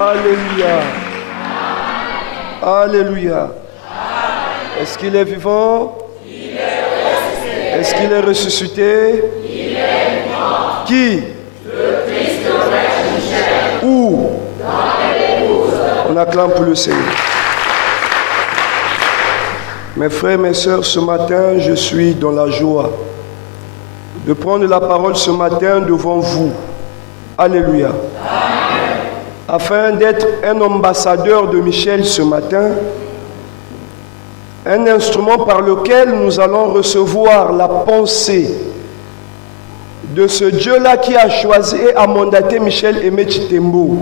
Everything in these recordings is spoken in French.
Alléluia. Alléluia. Est-ce qu'il est vivant? Est-ce qu'il est ressuscité? Il est vivant. Qui? Le Christ de Où? Dans l'épouse. On acclame pour le Seigneur. Mes frères, mes sœurs, ce matin, je suis dans la joie de prendre la parole ce matin devant vous. Alléluia. Amen. Afin d'être un ambassadeur de Michel ce matin, un instrument par lequel nous allons recevoir la pensée de ce Dieu-là qui a choisi et a mandaté Michel Aimé Chitembo.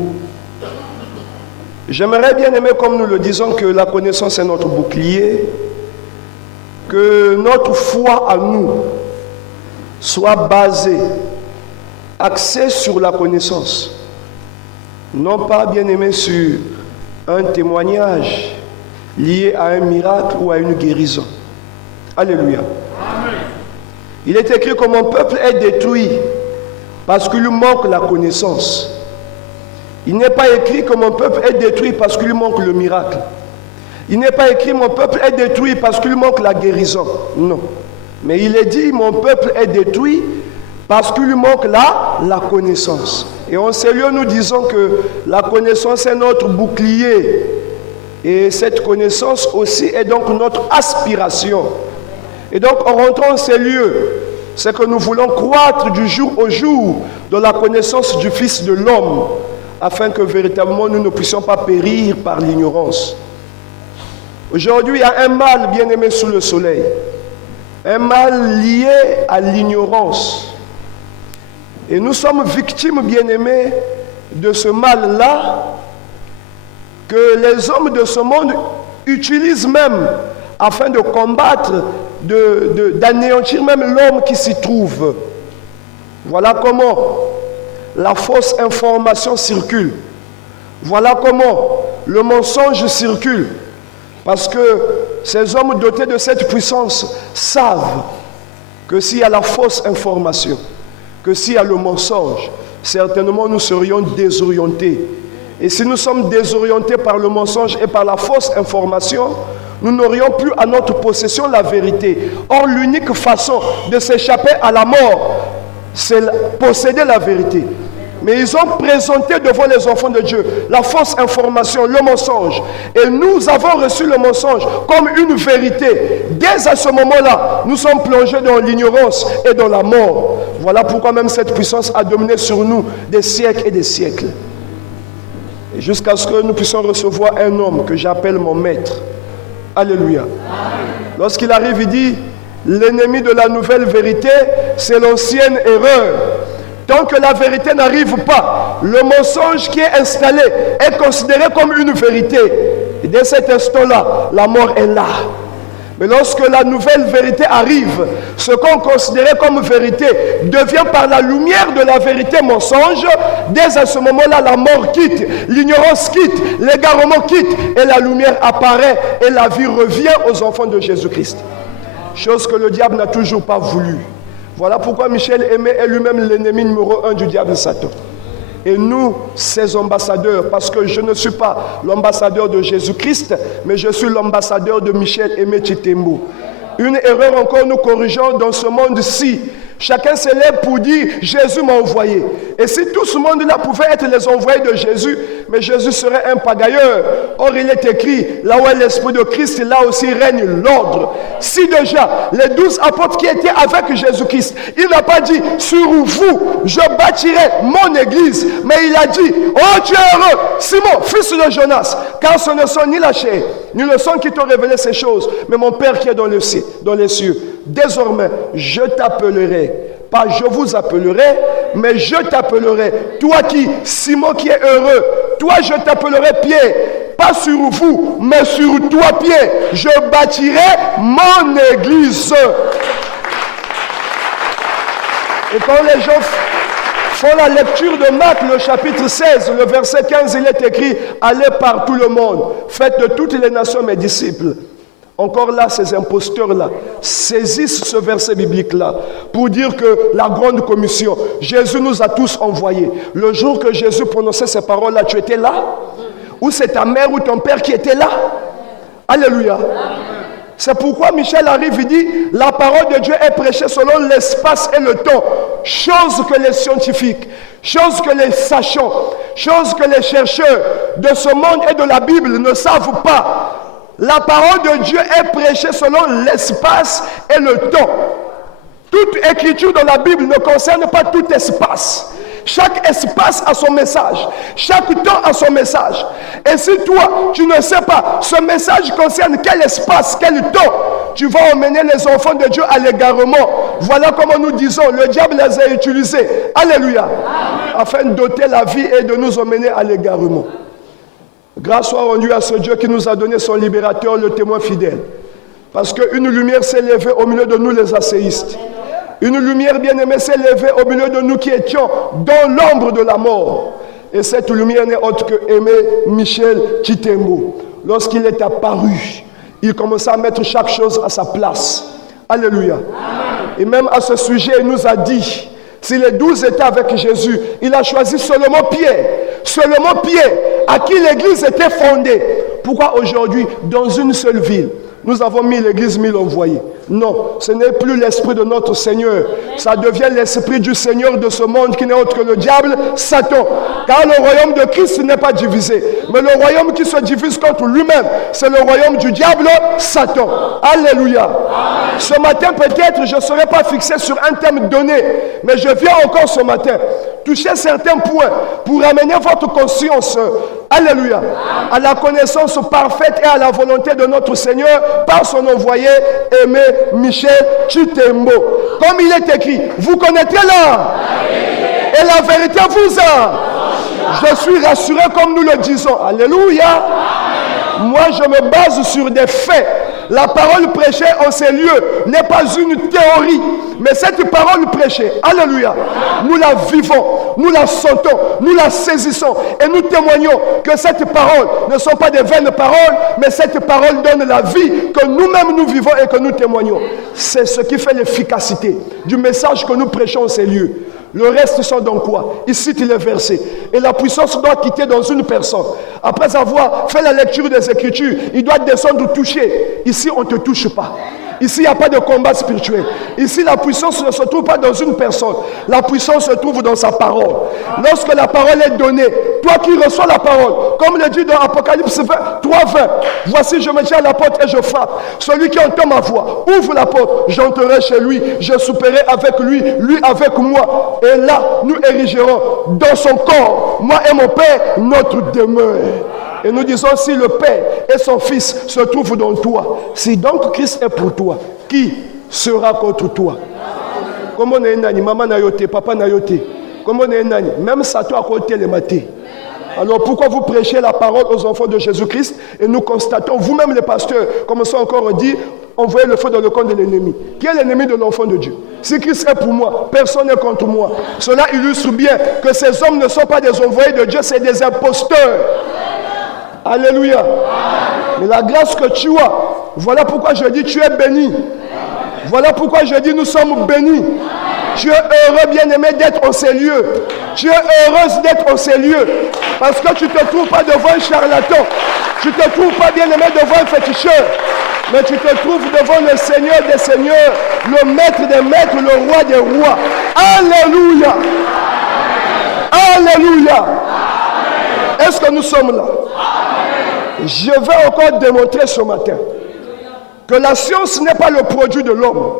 J'aimerais bien aimer, comme nous le disons, que la connaissance est notre bouclier, que notre foi à nous soit basée, axée sur la connaissance, non pas, bien aimé, sur un témoignage lié à un miracle ou à une guérison. Alléluia. Amen. Il est écrit que mon peuple est détruit parce qu'il lui manque la connaissance. Il n'est pas écrit que mon peuple est détruit parce qu'il lui manque le miracle. Il n'est pas écrit mon peuple est détruit parce qu'il lui manque la guérison. Non. Mais il est dit mon peuple est détruit parce qu'il lui manque la connaissance. Et en ce lieu, nous disons que la connaissance est notre bouclier. Et cette connaissance aussi est donc notre aspiration. Et donc, en rentrant en ces lieux, c'est que nous voulons croître du jour au jour dans la connaissance du Fils de l'homme, afin que véritablement nous ne puissions pas périr par l'ignorance. Aujourd'hui, il y a un mal bien aimé sous le soleil. Un mal lié à l'ignorance. Et nous sommes victimes bien aimés de ce mal-là, que les hommes de ce monde utilisent même afin de combattre, d'anéantir même l'homme qui s'y trouve. Voilà comment la fausse information circule. Voilà comment le mensonge circule. Parce que ces hommes dotés de cette puissance savent que s'il y a la fausse information, que s'il y a le mensonge, certainement nous serions désorientés. Et si nous sommes désorientés par le mensonge et par la fausse information, nous n'aurions plus à notre possession la vérité. Or, l'unique façon de s'échapper à la mort, c'est posséder la vérité. Mais ils ont présenté devant les enfants de Dieu la fausse information, le mensonge. Et nous avons reçu le mensonge comme une vérité. Dès à ce moment-là, nous sommes plongés dans l'ignorance et dans la mort. Voilà pourquoi même cette puissance a dominé sur nous des siècles et des siècles. Jusqu'à ce que nous puissions recevoir un homme que j'appelle mon maître. Alléluia. Lorsqu'il arrive, il dit, l'ennemi de la nouvelle vérité, c'est l'ancienne erreur. Tant que la vérité n'arrive pas, le mensonge qui est installé est considéré comme une vérité. Et dès cet instant-là, la mort est là. Mais lorsque la nouvelle vérité arrive, ce qu'on considérait comme vérité devient par la lumière de la vérité mensonge. Dès à ce moment-là, la mort quitte, l'ignorance quitte, l'égarement quitte, et la lumière apparaît, et la vie revient aux enfants de Jésus-Christ. Chose que le diable n'a toujours pas voulu. Voilà pourquoi Michel Aimé est lui-même l'ennemi numéro 1 du diable Satan. Et nous, ses ambassadeurs, parce que je ne suis pas l'ambassadeur de Jésus-Christ, mais je suis l'ambassadeur de Michel Aimé Chitembo. Une erreur encore nous corrigeons dans ce monde-ci. Chacun se lève pour dire « Jésus m'a envoyé ». Et si tout ce monde-là pouvait être les envoyés de Jésus, mais Jésus serait un pagailleur. Or, il est écrit, là où est l'Esprit de Christ, là aussi règne l'ordre. Si déjà, les 12 apôtres qui étaient avec Jésus-Christ, il n'a pas dit « Sur vous, je bâtirai mon église », mais il a dit « Oh, tu es heureux, Simon, fils de Jonas, car ce ne sont ni la chair, ni le sang qui t'ont révélé ces choses, mais mon Père qui est dans les cieux. Désormais, je t'appellerai. Pas je vous appellerai, mais je t'appellerai. Toi qui, Simon qui est heureux, toi je t'appellerai Pierre. Pas sur vous, mais sur toi Pierre. Je bâtirai mon église. Et quand les gens font la lecture de Marc, le chapitre 16, le verset 15, il est écrit « Allez par tout le monde, faites de toutes les nations mes disciples, Encore là, ces imposteurs-là saisissent ce verset biblique-là pour dire que la grande commission, Jésus nous a tous envoyés. Le jour que Jésus prononçait ces paroles-là, tu étais là? Ou c'est ta mère ou ton père qui était là? Alléluia. C'est pourquoi Michel arrive et dit, la parole de Dieu est prêchée selon l'espace et le temps. Chose que les scientifiques, chose que les sachants, chose que les chercheurs de ce monde et de la Bible ne savent pas. La parole de Dieu est prêchée selon l'espace et le temps. Toute écriture dans la Bible ne concerne pas tout espace. Chaque espace a son message. Chaque temps a son message. Et si toi, tu ne sais pas, ce message concerne quel espace, quel temps, tu vas emmener les enfants de Dieu à l'égarement. Voilà comment nous disons, le diable les a utilisés. Alléluia. Amen. Afin d'ôter la vie et de nous emmener à l'égarement. Grâce soit rendue à ce Dieu qui nous a donné son libérateur, le témoin fidèle. Parce qu'une lumière s'est levée au milieu de nous les asséistes. Une lumière bien-aimée s'est levée au milieu de nous qui étions dans l'ombre de la mort. Et cette lumière n'est autre que Aimé Michel Chitembo. Lorsqu'il est apparu, il commença à mettre chaque chose à sa place. Alléluia. Amen. Et même à ce sujet, il nous a dit, si les 12 étaient avec Jésus, il a choisi seulement Pierre. Seulement Pierre, à qui l'église était fondée. Pourquoi aujourd'hui, dans une seule ville, nous avons mis l'église 1000 envoyés? Non, ce n'est plus l'esprit de notre Seigneur. Ça devient l'esprit du Seigneur de ce monde qui n'est autre que le diable, Satan. Car le royaume de Christ n'est pas divisé. Mais le royaume qui se divise contre lui-même, c'est le royaume du diable, Satan. Alléluia. Amen. Ce matin, peut-être, je ne serai pas fixé sur un thème donné. Mais je viens encore ce matin toucher certains points pour amener votre conscience, alléluia, à la connaissance parfaite et à la volonté de notre Seigneur par son envoyé Aimé Michel Chitembo. Comme il est écrit, vous connaîtrez là et la vérité vous a. Je suis rassuré comme nous le disons. Alléluia. Moi, je me base sur des faits. La parole prêchée en ces lieux n'est pas une théorie, mais cette parole prêchée, alléluia, nous la vivons, nous la sentons, nous la saisissons et nous témoignons que cette parole ne sont pas des vaines paroles, mais cette parole donne la vie que nous-mêmes nous vivons et que nous témoignons. C'est ce qui fait l'efficacité du message que nous prêchons en ces lieux. Le reste sont dans quoi? Il cite les versets. Et la puissance doit quitter dans une personne. Après avoir fait la lecture des Écritures, il doit descendre toucher. Ici, on ne te touche pas. Ici, il n'y a pas de combat spirituel. Ici, la puissance ne se trouve pas dans une personne. La puissance se trouve dans sa parole. Lorsque la parole est donnée, toi qui reçois la parole, comme le dit dans Apocalypse 3:20, voici, je me tiens à la porte et je frappe. Celui qui entend ma voix, ouvre la porte, j'entrerai chez lui, je souperai avec lui, lui avec moi. Et là, nous érigerons dans son corps, moi et mon Père, notre demeure. Et nous disons, si le Père et son Fils se trouvent dans toi, si donc Christ est pour toi, qui sera contre toi? Comme on est nani, maman n'a yoté, papa n'a yoté. Comme on est nani, même Satan a côté les matés. Alors pourquoi vous prêchez la parole aux enfants de Jésus-Christ et nous constatons, vous-même les pasteurs, comme ça encore dit, envoyez le feu dans le camp de l'ennemi. Qui est l'ennemi de l'enfant de Dieu? Si Christ est pour moi, personne n'est contre moi. Cela illustre bien que ces hommes ne sont pas des envoyés de Dieu, c'est des imposteurs. Alléluia. Mais la grâce que tu as, voilà pourquoi je dis tu es béni. Voilà pourquoi je dis nous sommes bénis. Tu es heureux, bien-aimé, d'être en ces lieux. Tu es heureuse d'être en ces lieux. Parce que tu ne te trouves pas devant un charlatan. Tu ne te trouves pas, bien-aimé, devant un féticheur. Mais tu te trouves devant le Seigneur des Seigneurs, le Maître des Maîtres, le Roi des Rois. Alléluia. Alléluia. Est-ce que nous sommes là? Je vais encore démontrer ce matin que la science n'est pas le produit de l'homme,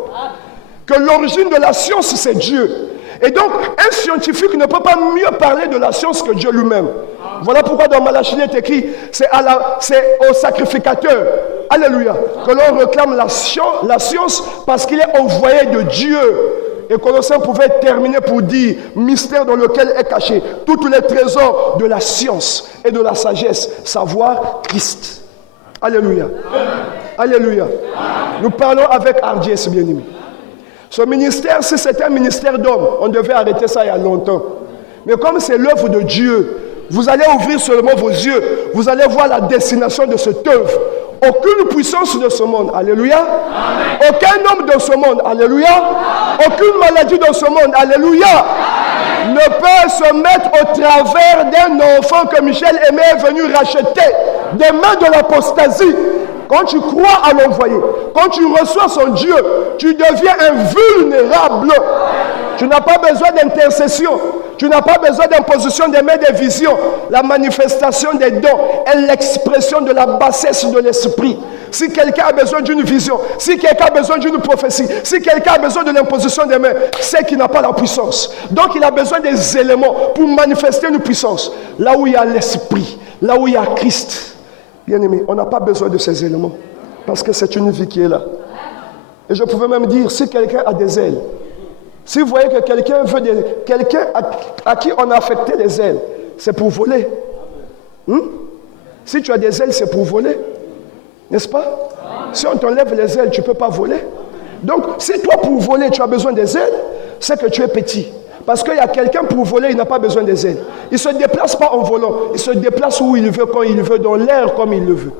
que l'origine de la science c'est Dieu. Et donc un scientifique ne peut pas mieux parler de la science que Dieu lui-même. Voilà pourquoi dans Malachie il est écrit, c'est au sacrificateur, alléluia, que l'on réclame la science parce qu'il est envoyé de Dieu. Et Colossiens pouvait terminer pour dire, mystère dans lequel est caché tous les trésors de la science et de la sagesse, savoir Christ. Alléluia. Alléluia. Nous parlons avec hardiesse, bien-aimés. Ce ministère, si c'était un ministère d'homme, on devait arrêter ça il y a longtemps. Mais comme c'est l'œuvre de Dieu, vous allez ouvrir seulement vos yeux, vous allez voir la destination de cette œuvre. Aucune puissance de ce monde, alléluia. Amen. Aucun homme de ce monde, alléluia. Amen. Aucune maladie de ce monde, alléluia. Amen. Ne peut se mettre au travers d'un enfant que Michel Aimé est venu racheter des mains de l'apostasie. Quand tu crois à l'envoyer, quand tu reçois son Dieu, tu deviens invulnérable. Tu n'as pas besoin d'intercession. Tu n'as pas besoin d'imposition des mains, des visions. La manifestation des dons est l'expression de la bassesse de l'esprit. Si quelqu'un a besoin d'une vision, si quelqu'un a besoin d'une prophétie, si quelqu'un a besoin de l'imposition des mains, c'est qu'il n'a pas la puissance. Donc il a besoin des éléments pour manifester une puissance. Là où il y a l'esprit, là où il y a Christ. Bien aimé, on n'a pas besoin de ces éléments. Parce que c'est une vie qui est là. Et je pouvais même dire, si quelqu'un a des ailes, si vous voyez que quelqu'un veut quelqu'un à qui on a affecté les ailes, c'est pour voler. Si tu as des ailes, c'est pour voler. N'est-ce pas? Si on t'enlève les ailes, tu ne peux pas voler. Donc, si toi, pour voler, tu as besoin des ailes, c'est que tu es petit. Parce qu'il y a quelqu'un pour voler, il n'a pas besoin des ailes. Il ne se déplace pas en volant. Il se déplace où il veut, quand il veut, dans l'air comme il le veut.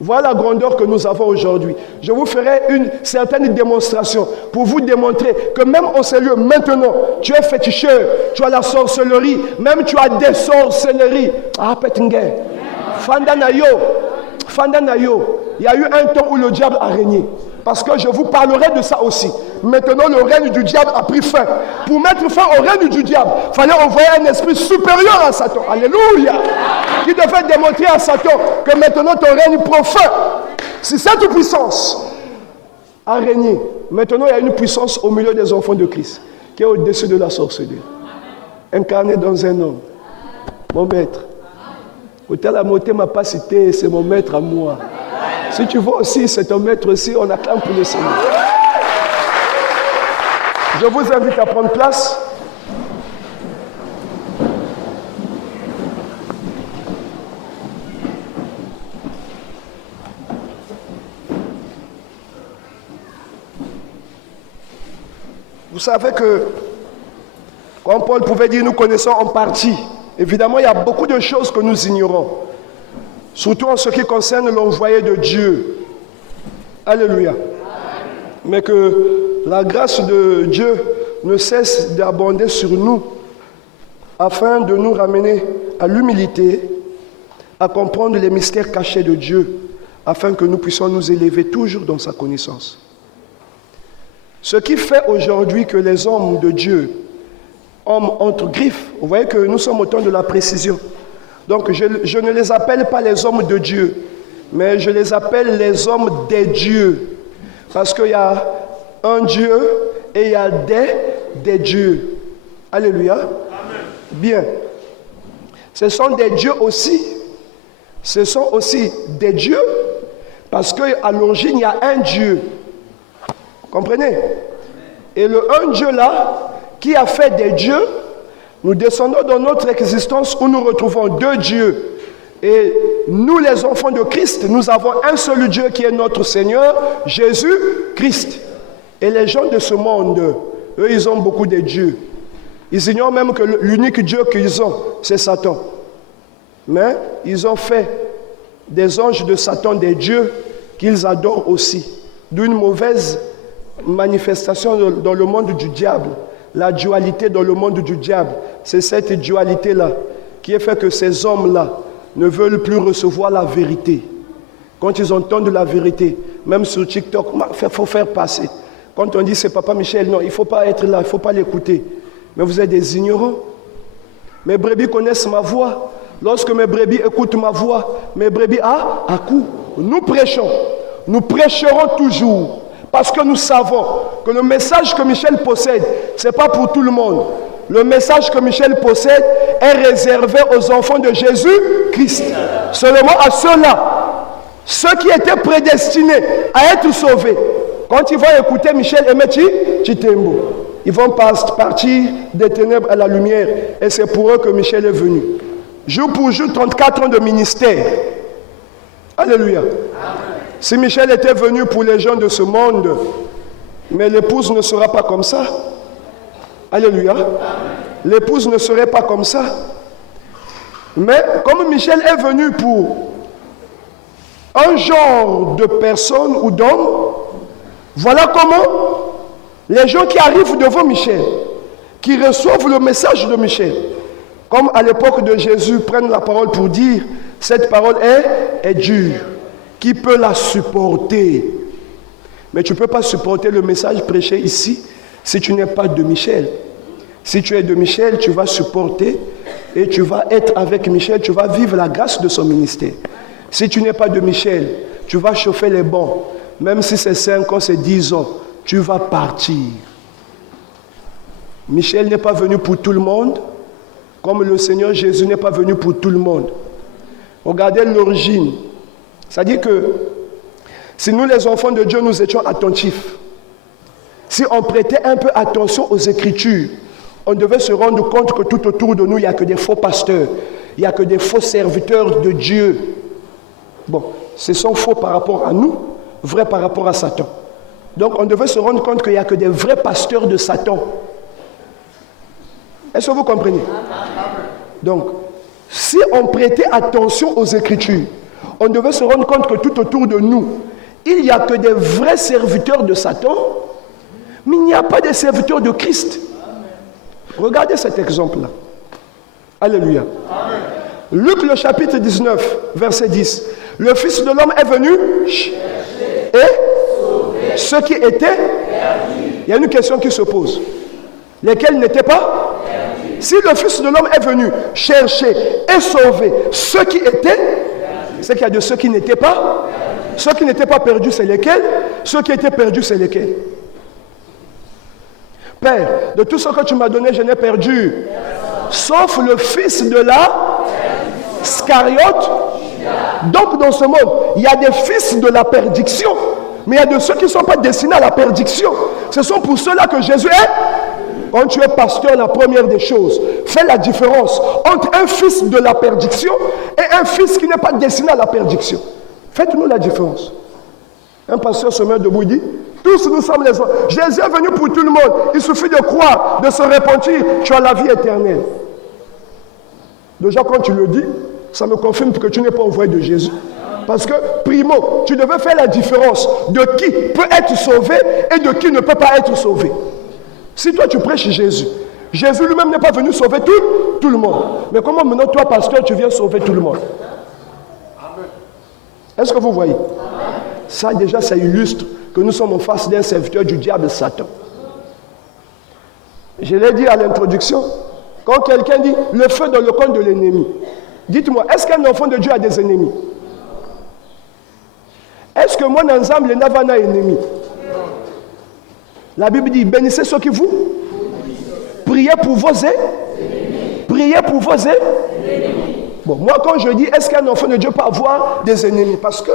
Voilà la grandeur que nous avons aujourd'hui. Je vous ferai une certaine démonstration pour vous démontrer que même en ces lieux, maintenant, tu es féticheur, tu as la sorcellerie, même tu as des sorcelleries. Ah, Petinger. Fandanayo. Il y a eu un temps où le diable a régné. Parce que je vous parlerai de ça aussi. Maintenant, le règne du diable a pris fin. Pour mettre fin au règne du diable, il fallait envoyer un esprit supérieur à Satan. Alléluia. Qui devait démontrer à Satan que maintenant ton règne prend fin. Si cette puissance a régné, maintenant il y a une puissance au milieu des enfants de Christ qui est au-dessus de la sorcellerie. Incarnée dans un homme. Mon maître. Autel Amoté m'a pas cité, c'est mon maître à moi. Si tu vois aussi, c'est ton maître aussi, on acclame pour le Seigneur. Je vous invite à prendre place. Vous savez que, comme Paul pouvait dire, nous connaissons en partie. Évidemment, il y a beaucoup de choses que nous ignorons. Surtout en ce qui concerne l'envoyé de Dieu. Alléluia. Mais que la grâce de Dieu ne cesse d'abonder sur nous afin de nous ramener à l'humilité, à comprendre les mystères cachés de Dieu, afin que nous puissions nous élever toujours dans sa connaissance. Ce qui fait aujourd'hui que les hommes de Dieu, hommes entre griffes, vous voyez que nous sommes au temps de la précision. Donc je ne les appelle pas les hommes de Dieu, mais je les appelle les hommes des dieux. Parce qu'il y a un Dieu et il y a des dieux. Alléluia. Amen. Bien. Ce sont des dieux aussi. Ce sont aussi des dieux parce qu'à l'origine, il y a un Dieu. Comprenez? Et le un Dieu là, qui a fait des dieux, nous descendons dans notre existence où nous retrouvons deux dieux. Et nous, les enfants de Christ, nous avons un seul Dieu qui est notre Seigneur, Jésus-Christ. Et les gens de ce monde, eux, ils ont beaucoup de dieux. Ils ignorent même que l'unique Dieu qu'ils ont, c'est Satan. Mais ils ont fait des anges de Satan des dieux qu'ils adorent aussi. D'une mauvaise manifestation dans le monde du diable. La dualité dans le monde du diable, c'est cette dualité-là qui a fait que ces hommes-là ne veulent plus recevoir la vérité. Quand ils entendent la vérité, même sur TikTok, il faut faire passer. Quand on dit c'est Papa Michel, non, il ne faut pas être là, il ne faut pas l'écouter. Mais vous êtes des ignorants. Mes brebis connaissent ma voix. Lorsque mes brebis écoutent ma voix, mes brebis à coup. Nous prêchons. Nous prêcherons toujours. Parce que nous savons que le message que Michel possède, ce n'est pas pour tout le monde. Le message que Michel possède est réservé aux enfants de Jésus-Christ. Seulement à ceux-là, ceux qui étaient prédestinés à être sauvés. Quand ils vont écouter Michel Aimé Chitembo, ils vont partir des ténèbres à la lumière. Et c'est pour eux que Michel est venu. Jour pour jour, 34 ans de ministère. Alléluia. Si Michel était venu pour les gens de ce monde, mais l'épouse ne sera pas comme ça. Alléluia. L'épouse ne serait pas comme ça. Mais comme Michel est venu pour un genre de personne ou d'homme. Voilà comment les gens qui arrivent devant Michel, qui reçoivent le message de Michel, comme à l'époque de Jésus, prennent la parole pour dire, cette parole est dure. Qui peut la supporter? Mais tu ne peux pas supporter le message prêché ici si tu n'es pas de Michel. Si tu es de Michel, tu vas supporter et tu vas être avec Michel, tu vas vivre la grâce de son ministère. Si tu n'es pas de Michel, tu vas chauffer les bancs. Même si c'est 5 ans, c'est 10 ans, tu vas partir. Michel n'est pas venu pour tout le monde, comme le Seigneur Jésus n'est pas venu pour tout le monde. Regardez l'origine. C'est-à-dire que si nous, les enfants de Dieu, nous étions attentifs, si on prêtait un peu attention aux Écritures, on devait se rendre compte que tout autour de nous, il n'y a que des faux pasteurs, il n'y a que des faux serviteurs de Dieu. Bon, ce sont faux par rapport à nous, vrais par rapport à Satan. Donc, on devait se rendre compte qu'il n'y a que des vrais pasteurs de Satan. Est-ce que vous comprenez? Donc, si on prêtait attention aux Écritures, on devait se rendre compte que tout autour de nous, il n'y a que des vrais serviteurs de Satan, mais il n'y a pas de serviteurs de Christ. Regardez cet exemple-là. Alléluia. Amen. Luc le chapitre 19, verset 10. Le Fils de l'homme est venu et ceux qui étaient, il y a une question qui se pose. Lesquels n'étaient pas? Si le Fils de l'homme est venu chercher et sauver ceux qui étaient, c'est qu'il y a de ceux qui n'étaient pas. Ceux qui n'étaient pas perdus, c'est lesquels? Ceux qui étaient perdus, c'est lesquels? Père, de tout ce que tu m'as donné, je n'ai perdu. Sauf le fils de la Iscariote. Donc dans ce monde, il y a des fils de la perdition. Mais il y a de ceux qui ne sont pas destinés à la perdition. Ce sont pour ceux-là que Jésus est. Quand tu es pasteur, la première des choses, fais la différence entre un fils de la perdition et un fils qui n'est pas destiné à la perdition. Faites-nous la différence. Un pasteur se met debout et dit, tous nous sommes les hommes. Jésus est venu pour tout le monde. Il suffit de croire, de se repentir. Tu as la vie éternelle. Déjà, quand tu le dis, ça me confirme que tu n'es pas envoyé de Jésus. Parce que, primo, tu devais faire la différence de qui peut être sauvé et de qui ne peut pas être sauvé. Si toi, tu prêches Jésus, Jésus lui-même n'est pas venu sauver tout le monde. Mais comment maintenant, toi, pasteur, tu viens sauver tout le monde? Est-ce que vous voyez? Ça, déjà, ça illustre que nous sommes en face d'un serviteur du diable Satan. Je l'ai dit à l'introduction, quand quelqu'un dit le feu dans le camp de l'ennemi, dites-moi, est-ce qu'un enfant de Dieu a des ennemis? Est-ce que moi, ensemble, les navana ennemis? La Bible dit, bénissez ceux qui vous, priez pour vos ennemis. Priez pour vos ennemis. Bon, moi, quand je dis, est-ce qu'un enfant de Dieu peut avoir des ennemis? Parce que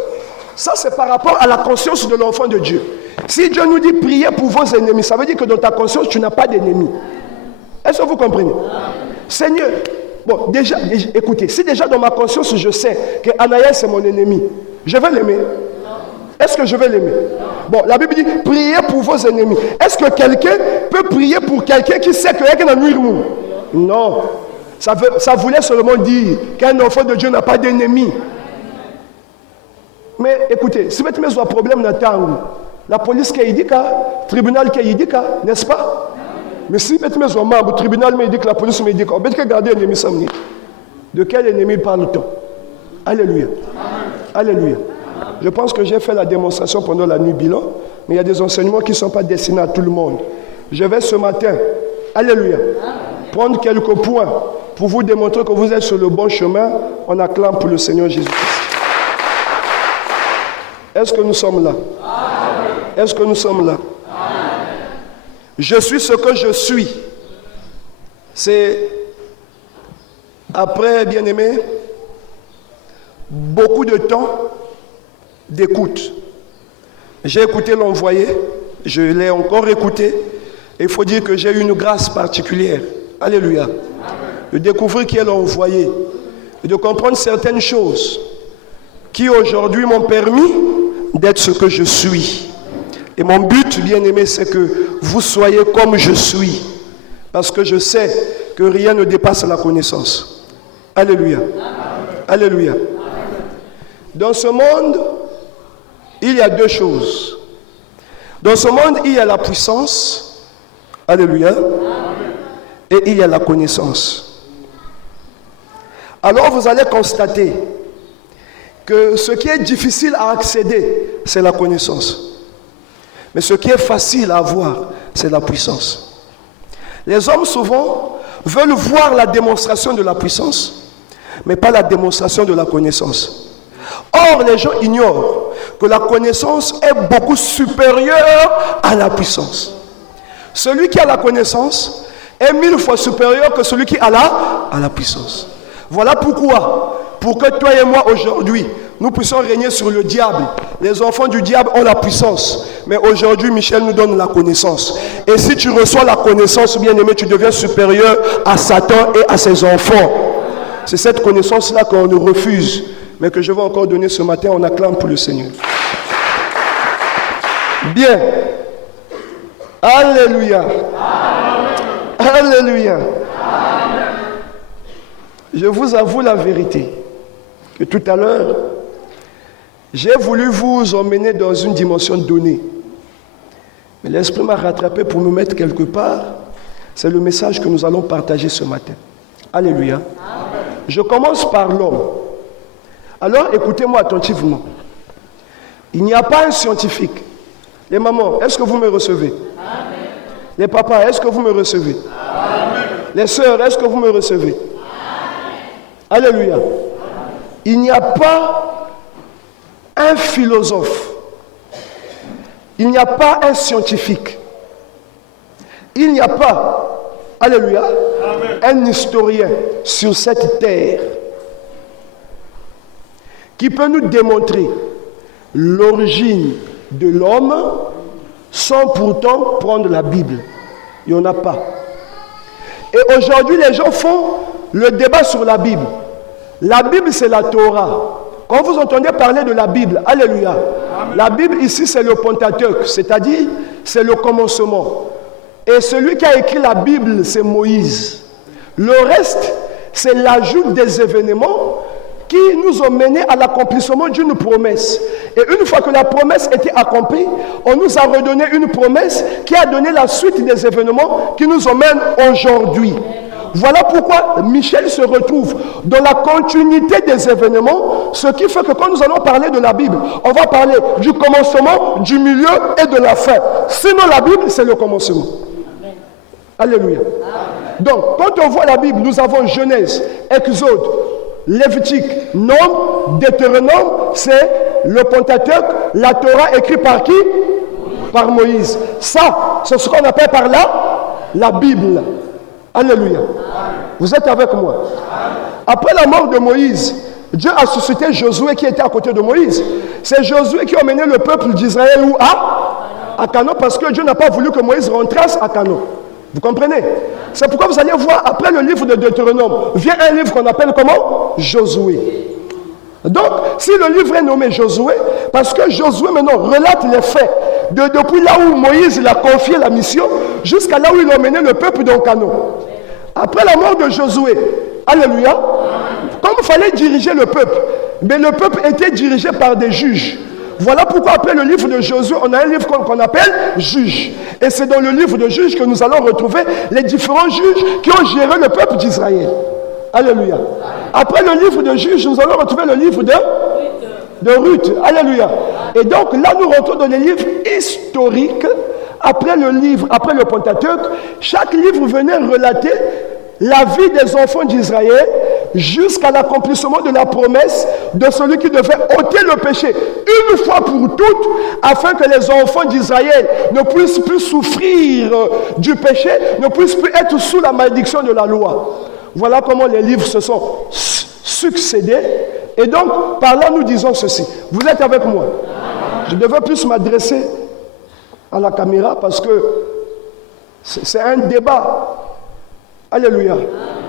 ça, c'est par rapport à la conscience de l'enfant de Dieu. Si Dieu nous dit priez pour vos ennemis, ça veut dire que dans ta conscience, tu n'as pas d'ennemis. Est-ce que vous comprenez? Seigneur, bon, déjà, écoutez, si déjà dans ma conscience, je sais que Anaïs c'est mon ennemi, je vais l'aimer. Est-ce que je vais l'aimer? Bon, la Bible dit priez pour vos ennemis. Est-ce que quelqu'un peut prier pour quelqu'un qui sait que quelqu'un a nuit? Non. Ça voulait seulement dire qu'un enfant de Dieu n'a pas d'ennemi. Mais écoutez, si vous avez un problème dans le la police qui dit, le tribunal qui dit, n'est-ce pas? Mais si vous avez un membre, le tribunal me dit que la police me dit, on peut garder un ennemi sans venir. De quel ennemi parle-t-on? Alléluia. Alléluia. Je pense que j'ai fait la démonstration pendant la nuit bilan, mais il y a des enseignements qui ne sont pas destinés à tout le monde. Je vais ce matin, alléluia, prendre quelques points pour vous démontrer que vous êtes sur le bon chemin. On acclame pour le Seigneur Jésus-Christ. Est-ce que nous sommes là? Est-ce que nous sommes là? Je suis ce que je suis. C'est, après, bien-aimé, beaucoup de temps d'écoute. J'ai écouté l'envoyé, je l'ai encore écouté, et il faut dire que j'ai eu une grâce particulière. Alléluia. De découvrir qui est l'envoyé, et de comprendre certaines choses qui aujourd'hui m'ont permis d'être ce que je suis. Et mon but, bien-aimé, c'est que vous soyez comme je suis, parce que je sais que rien ne dépasse la connaissance. Alléluia. Alléluia. Dans ce monde, il y a deux choses. Dans ce monde, il y a la puissance, alléluia, et il y a la connaissance. Alors vous allez constater que ce qui est difficile à accéder, c'est la connaissance. Mais ce qui est facile à avoir, c'est la puissance. Les hommes souvent veulent voir la démonstration de la puissance, mais pas la démonstration de la connaissance. Or, les gens ignorent que la connaissance est beaucoup supérieure à la puissance. Celui qui a la connaissance est 1000 fois supérieur que celui qui a la puissance. Voilà pourquoi, pour que toi et moi aujourd'hui, nous puissions régner sur le diable. Les enfants du diable ont la puissance. Mais aujourd'hui, Michel nous donne la connaissance. Et si tu reçois la connaissance, bien-aimé, tu deviens supérieur à Satan et à ses enfants. C'est cette connaissance-là qu'on nous refuse, mais que je vais encore donner ce matin. On acclame pour le Seigneur. Bien. Alléluia. Amen. Alléluia. Amen. Je vous avoue la vérité, que tout à l'heure, j'ai voulu vous emmener dans une dimension donnée. Mais l'Esprit m'a rattrapé pour me mettre quelque part. C'est le message que nous allons partager ce matin. Alléluia. Amen. Je commence par l'homme. Alors écoutez-moi attentivement. Il n'y a pas un scientifique. Les mamans, est-ce que vous me recevez? Amen. Les papas, est-ce que vous me recevez? Amen. Les sœurs, est-ce que vous me recevez? Amen. Alléluia. Amen. Il n'y a pas un philosophe. Il n'y a pas un scientifique. Il n'y a pas, alléluia, un historien sur cette terre qui peut nous démontrer l'origine de l'homme sans pourtant prendre la Bible. Il n'y en a pas. Et aujourd'hui, les gens font le débat sur la Bible. La Bible, c'est la Torah. Quand vous entendez parler de la Bible, alléluia, la Bible ici, c'est le Pentateuque, c'est-à-dire, c'est le commencement. Et celui qui a écrit la Bible, c'est Moïse. Le reste, c'est l'ajout des événements qui nous ont menés à l'accomplissement d'une promesse. Et une fois que la promesse était accomplie, on nous a redonné une promesse qui a donné la suite des événements qui nous emmènent aujourd'hui. Voilà pourquoi Michel se retrouve dans la continuité des événements, ce qui fait que quand nous allons parler de la Bible, on va parler du commencement, du milieu et de la fin. Sinon la Bible, c'est le commencement. Amen. Alléluia. Amen. Donc, quand on voit la Bible, nous avons Genèse, Exode, Lévitique, Nombre, Deutéronome, c'est le Pentateuque, la Torah écrite par qui? Par Moïse. Ça, c'est ce qu'on appelle par là la Bible. Alléluia. Amen. Vous êtes avec moi? Amen. Après la mort de Moïse, Dieu a suscité Josué qui était à côté de Moïse. C'est Josué qui a mené le peuple d'Israël où? À Canaan, parce que Dieu n'a pas voulu que Moïse rentrasse à Canaan. Vous comprenez? C'est pourquoi vous allez voir, après le livre de Deutéronome, vient un livre qu'on appelle comment? Josué. Donc, si le livre est nommé Josué, parce que Josué maintenant relate les faits, depuis là où Moïse il a confié la mission, jusqu'à là où il a mené le peuple dans Canaan. Après la mort de Josué, alléluia, comme il fallait diriger le peuple, mais le peuple était dirigé par des juges. Voilà pourquoi après le livre de Josué, on a un livre qu'on appelle Juges. Et c'est dans le livre de Juges que nous allons retrouver les différents juges qui ont géré le peuple d'Israël. Alléluia. Après le livre de Juges, nous allons retrouver le livre de Ruth. Alléluia. Et donc là, nous rentrons dans les livres historiques. Après le Pentateuque, chaque livre venait relater la vie des enfants d'Israël jusqu'à l'accomplissement de la promesse de celui qui devait ôter le péché une fois pour toutes, afin que les enfants d'Israël ne puissent plus souffrir du péché, ne puissent plus être sous la malédiction de la loi. Voilà comment les livres se sont succédés. Et donc, par là, nous disons ceci. Vous êtes avec moi? Je devais plus m'adresser à la caméra parce que c'est un débat. Alléluia.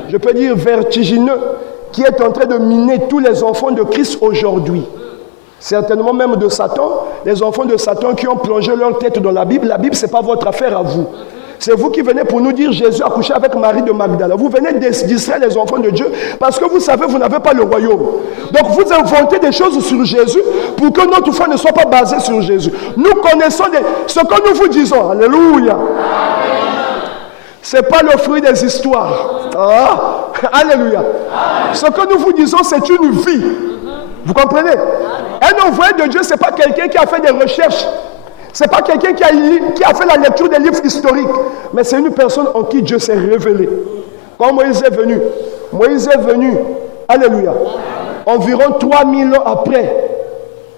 Je peux dire vertigineux, qui est en train de miner tous les enfants de Christ aujourd'hui. Certainement même de Satan, les enfants de Satan qui ont plongé leur tête dans la Bible. La Bible, ce n'est pas votre affaire à vous. C'est vous qui venez pour nous dire Jésus a couché avec Marie de Magdala. Vous venez distraire les enfants de Dieu parce que vous savez, vous n'avez pas le royaume. Donc vous inventez des choses sur Jésus pour que notre foi ne soit pas basée sur Jésus. Nous connaissons ce que nous vous disons. Alléluia. Ce n'est pas le fruit des histoires. Ah, alléluia. Ce que nous vous disons, c'est une vie. Vous comprenez? Un envoyé de Dieu, ce n'est pas quelqu'un qui a fait des recherches. Ce n'est pas quelqu'un qui a fait la lecture des livres historiques. Mais c'est une personne en qui Dieu s'est révélé. Quand Moïse est venu, alléluia, environ 3000 ans après,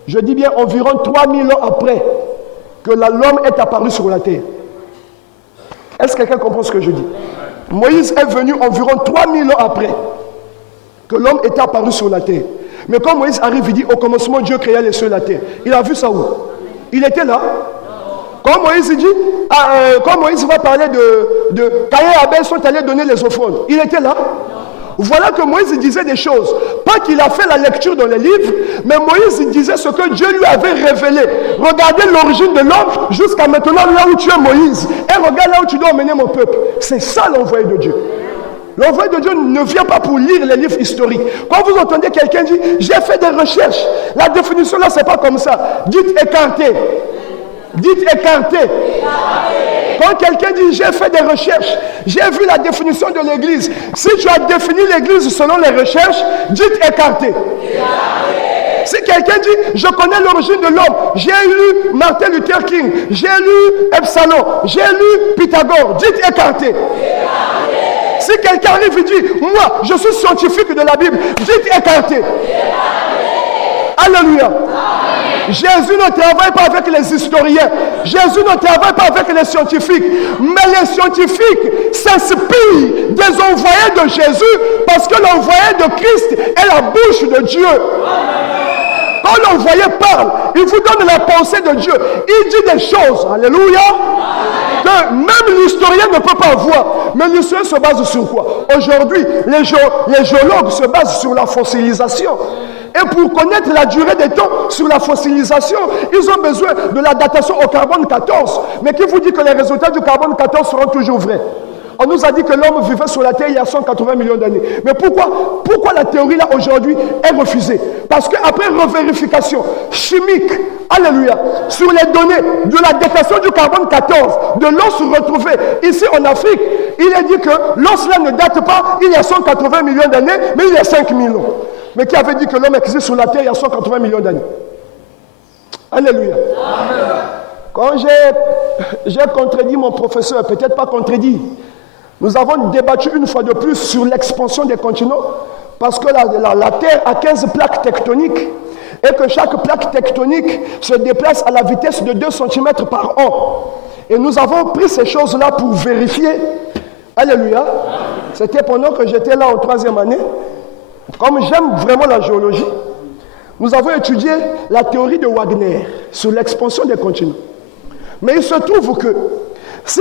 je dis bien environ 3000 ans après, que l'homme est apparu sur la terre. Est-ce que quelqu'un comprend ce que je dis? Moïse est venu environ 3000 ans après que l'homme était apparu sur la terre. Mais quand Moïse arrive, il dit au commencement Dieu créa les cieux et la terre. Il a vu ça où? Il était là. Quand Moïse dit, quand Moïse va parler de Caïn et Abel sont allés donner les offrandes, il était là. Voilà que Moïse disait des choses. Pas qu'il a fait la lecture dans les livres, mais Moïse disait ce que Dieu lui avait révélé. Regardez l'origine de l'homme jusqu'à maintenant, là où tu es Moïse. Et regarde là où tu dois emmener mon peuple. C'est ça l'envoyé de Dieu. L'envoyé de Dieu ne vient pas pour lire les livres historiques. Quand vous entendez quelqu'un dire, j'ai fait des recherches, la définition là, c'est pas comme ça. Dites écarté. Dites écarté. Quand quelqu'un dit, j'ai fait des recherches, j'ai vu la définition de l'église. Si tu as défini l'église selon les recherches, dites écarté. Si quelqu'un dit, je connais l'origine de l'homme, j'ai lu Martin Luther King, j'ai lu Epsalon, j'ai lu Pythagore, dites écarté. Si quelqu'un arrive et dit, moi, je suis scientifique de la Bible, dites écarté. Alléluia. Jésus ne travaille pas avec les historiens. Jésus ne travaille pas avec les scientifiques. Mais les scientifiques s'inspirent des envoyés de Jésus parce que l'envoyé de Christ est la bouche de Dieu. Quand l'envoyé parle, il vous donne la pensée de Dieu. Il dit des choses, alléluia, que même l'historien ne peut pas voir. Mais l'historien se base sur quoi? Aujourd'hui, les géologues se basent sur la fossilisation. Et pour connaître la durée des temps sur la fossilisation, ils ont besoin de la datation au carbone 14. Mais qui vous dit que les résultats du carbone 14 seront toujours vrais? On nous a dit que l'homme vivait sur la terre il y a 180 millions d'années. Mais pourquoi la théorie là aujourd'hui est refusée? Parce qu'après revérification chimique, alléluia, sur les données de la datation du carbone 14, de l'os retrouvé ici en Afrique, il est dit que l'os là ne date pas il y a 180 millions d'années, mais il y a 5000 ans. Mais qui avait dit que l'homme existe sur la terre il y a 180 millions d'années? Alléluia. Amen. Quand j'ai contredit mon professeur, peut-être pas contredit, nous avons débattu une fois de plus sur l'expansion des continents parce que la Terre a 15 plaques tectoniques et que chaque plaque tectonique se déplace à la vitesse de 2 cm par an. Et nous avons pris ces choses-là pour vérifier. Alléluia. C'était pendant que j'étais là en 3e année. Comme j'aime vraiment la géologie, nous avons étudié la théorie de Wagner sur l'expansion des continents. Mais il se trouve que si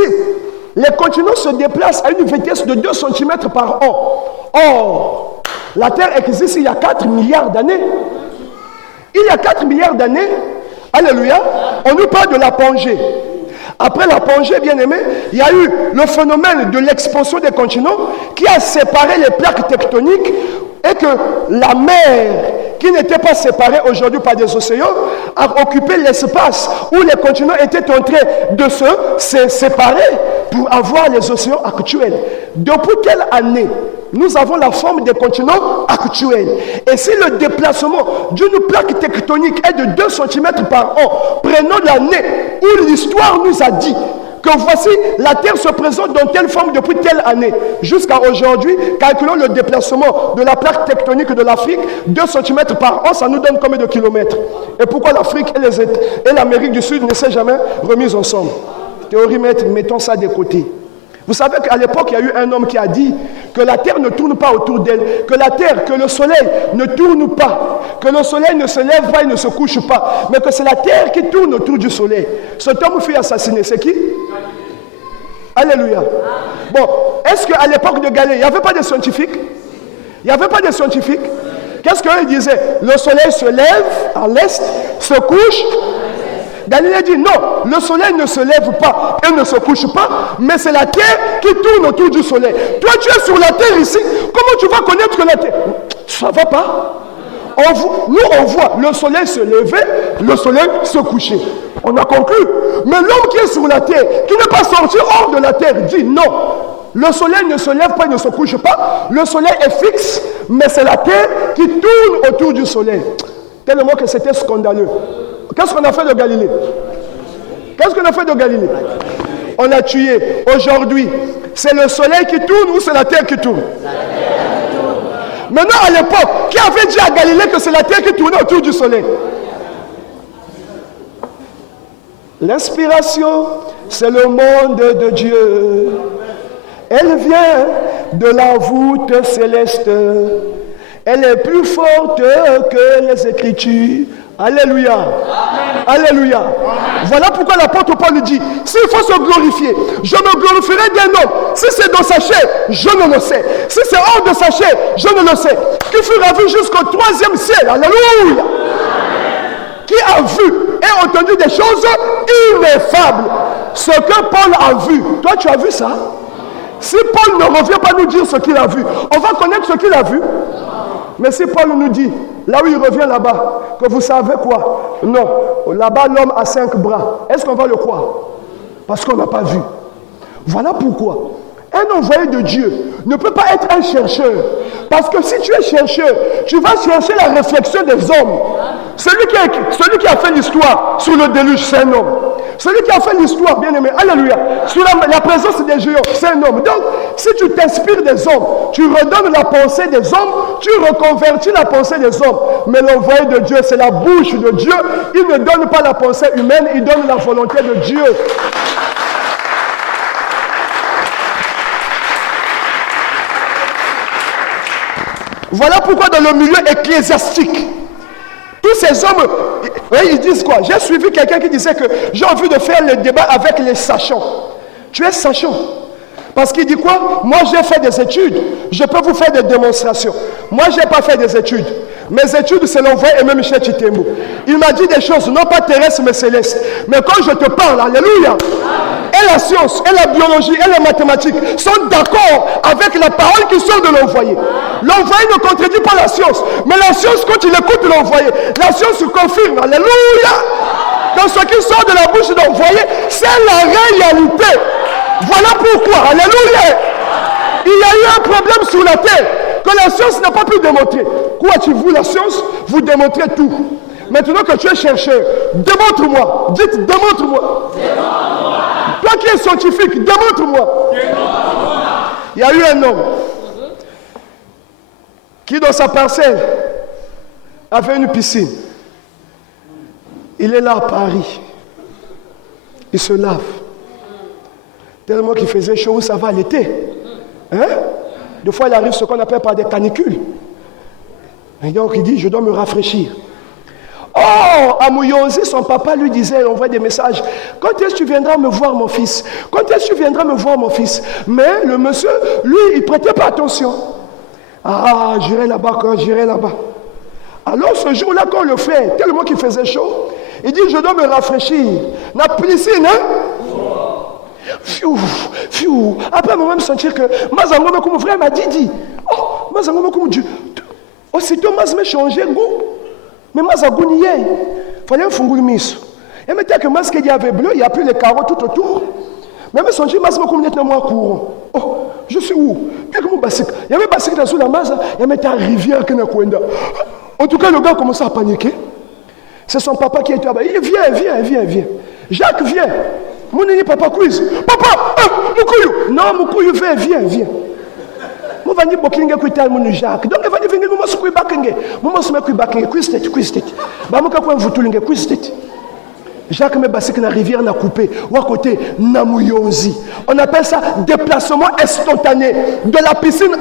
les continents se déplacent à une vitesse de 2 cm par an, or, la Terre existe il y a 4 milliards d'années. Il y a 4 milliards d'années, alléluia, on nous parle de la Pangée. Après la Pangée, bien aimé, il y a eu le phénomène de l'expansion des continents qui a séparé les plaques tectoniques et que la mer, qui n'était pas séparée aujourd'hui par des océans, a occupé l'espace où les continents étaient en train de se séparer pour avoir les océans actuels. Depuis quelle année nous avons la forme des continents actuels? Et si le déplacement d'une plaque tectonique est de 2 cm par an, prenons l'année où l'histoire nous a dit que voici la Terre se présente dans telle forme depuis telle année. Jusqu'à aujourd'hui, calculons le déplacement de la plaque tectonique de l'Afrique, 2 cm par an, ça nous donne combien de kilomètres? Et pourquoi l'Afrique et l'Amérique du Sud ne s'est jamais remise ensemble? Théorie, mettons ça de côté. Vous savez qu'à l'époque, il y a eu un homme qui a dit que la Terre ne tourne pas autour d'elle, que la Terre, que le Soleil ne tourne pas, que le Soleil ne se lève pas et ne se couche pas, mais que c'est la Terre qui tourne autour du Soleil. Cet homme fut assassiné, c'est qui? Alléluia. Bon, est-ce qu'à l'époque de Galilée, il n'y avait pas de scientifiques? Il n'y avait pas de scientifiques? Qu'est-ce qu'ils disaient? Le Soleil se lève à l'est, se couche. Galilée dit non, le soleil ne se lève pas et ne se couche pas, mais c'est la terre qui tourne autour du soleil. Toi, tu es sur la terre ici, comment tu vas connaître la terre? Ça va pas? Nous, on voit le soleil se lever, le soleil se coucher. On a conclu. Mais l'homme qui est sur la terre, qui n'est pas sorti hors de la terre, dit non. Le soleil ne se lève pas et ne se couche pas. Le soleil est fixe, mais c'est la terre qui tourne autour du soleil. Tellement que c'était scandaleux. Qu'est-ce qu'on a fait de Galilée? Qu'est-ce qu'on a fait de Galilée? On a tué. Aujourd'hui, c'est le soleil qui tourne ou c'est la terre qui tourne? Maintenant, à l'époque, qui avait dit à Galilée que c'est la terre qui tournait autour du soleil? L'inspiration, c'est le monde de Dieu. Elle vient de la voûte céleste. Elle est plus forte que les Écritures. Alléluia. Amen. Alléluia. Amen. Voilà pourquoi l'apôtre Paul dit, s'il faut se glorifier, je me glorifierai d'un homme. Si c'est dans sa chair, je ne le sais. Si c'est hors de sa chair, je ne le sais. Qui fut ravi jusqu'au 3e ciel. Alléluia. Amen. Qui a vu et entendu des choses ineffables. Ce que Paul a vu. Toi, tu as vu ça? Si Paul ne revient pas nous dire ce qu'il a vu, on va connaître ce qu'il a vu. Mais si Paul nous dit, là où il revient là-bas, que vous savez quoi? Non, là-bas l'homme a 5 bras. Est-ce qu'on va le croire? Parce qu'on n'a pas vu. Voilà pourquoi un envoyé de Dieu ne peut pas être un chercheur. Parce que si tu es chercheur, tu vas chercher la réflexion des hommes. Celui qui a fait l'histoire sur le déluge, c'est un homme. Celui qui a fait l'histoire, bien aimé, alléluia, sur la présence des géants, c'est un homme. Donc, si tu t'inspires des hommes, tu redonnes la pensée des hommes, tu reconvertis la pensée des hommes. Mais l'envoyé de Dieu, c'est la bouche de Dieu. Il ne donne pas la pensée humaine, il donne la volonté de Dieu. Voilà pourquoi dans le milieu ecclésiastique, tous ces hommes, ils disent quoi? J'ai suivi quelqu'un qui disait que j'ai envie de faire le débat avec les sachants. Tu es sachant. Parce qu'il dit quoi? Moi j'ai fait des études, je peux vous faire des démonstrations. Moi je n'ai pas fait des études. Mes études c'est l'envoyé et même Michel Chitembo. Il m'a dit des choses, non pas terrestres mais célestes. Mais quand je te parle, alléluia, et la science, et la biologie, et les mathématiques sont d'accord avec la parole qui sort de l'envoyé. L'envoyé ne contredit pas la science. Mais la science, quand il écoute l'envoyé, la science confirme, alléluia. Dans ce qui sort de la bouche de l'envoyé, c'est la réalité. Voilà pourquoi, alléluia, il y a eu un problème sur la terre que la science n'a pas pu démontrer. Quoi, vous, la science, vous démontrez tout. Maintenant que tu es chercheur, démontre-moi. Dites, démontre-moi. Démontre-moi. Toi qui es scientifique, démontre-moi. Démontre-moi. Il y a eu un homme qui, dans sa parcelle, avait une piscine. Il est là à Paris. Il se lave. Tellement qu'il faisait chaud, ça va l'été. Hein? Des fois, il arrive ce qu'on appelle par des canicules. Et donc, il dit, je dois me rafraîchir. Oh, à Mouyonzi, son papa lui disait, il envoie des messages. Quand est-ce que tu viendras me voir, mon fils? Quand est-ce que tu viendras me voir, mon fils? Mais le monsieur, lui, il ne prêtait pas attention. Ah, j'irai là-bas quand j'irai là-bas. Alors, ce jour-là, quand on le fait, tellement qu'il faisait chaud, il dit, je dois me rafraîchir. La piscine, hein? Fiou, fiou. Après, moi, me sentir que Mazangome, comme frère m'a dit, oh, Mazangome, comme Dieu. Aussitôt, Maz m'a changé goût. Mais Mazangome, il fallait un fungoul mis. Et maintenant que Maz qui avait bleu, il y a plus les carreaux tout autour. Mais me sentir Maz m'a comme dans moi courant. Oh, je suis où? Il y avait un bassin dans la Maz, il y avait une rivière qui est dans. En tout cas, le gars commençait à paniquer. C'est son papa qui était là-bas. Il dit, viens. Jacques, viens. Mon ami, papa, quiz. Papa, Moukouyu. Non, Moukouyu, viens. Moi, je vais dire que je suis Jacques. Donc, je vais dire que je suis Jacques me basé que la rivière n'a coupé. Ou à côté, Namouyonzi. On appelle ça déplacement instantané. De la piscine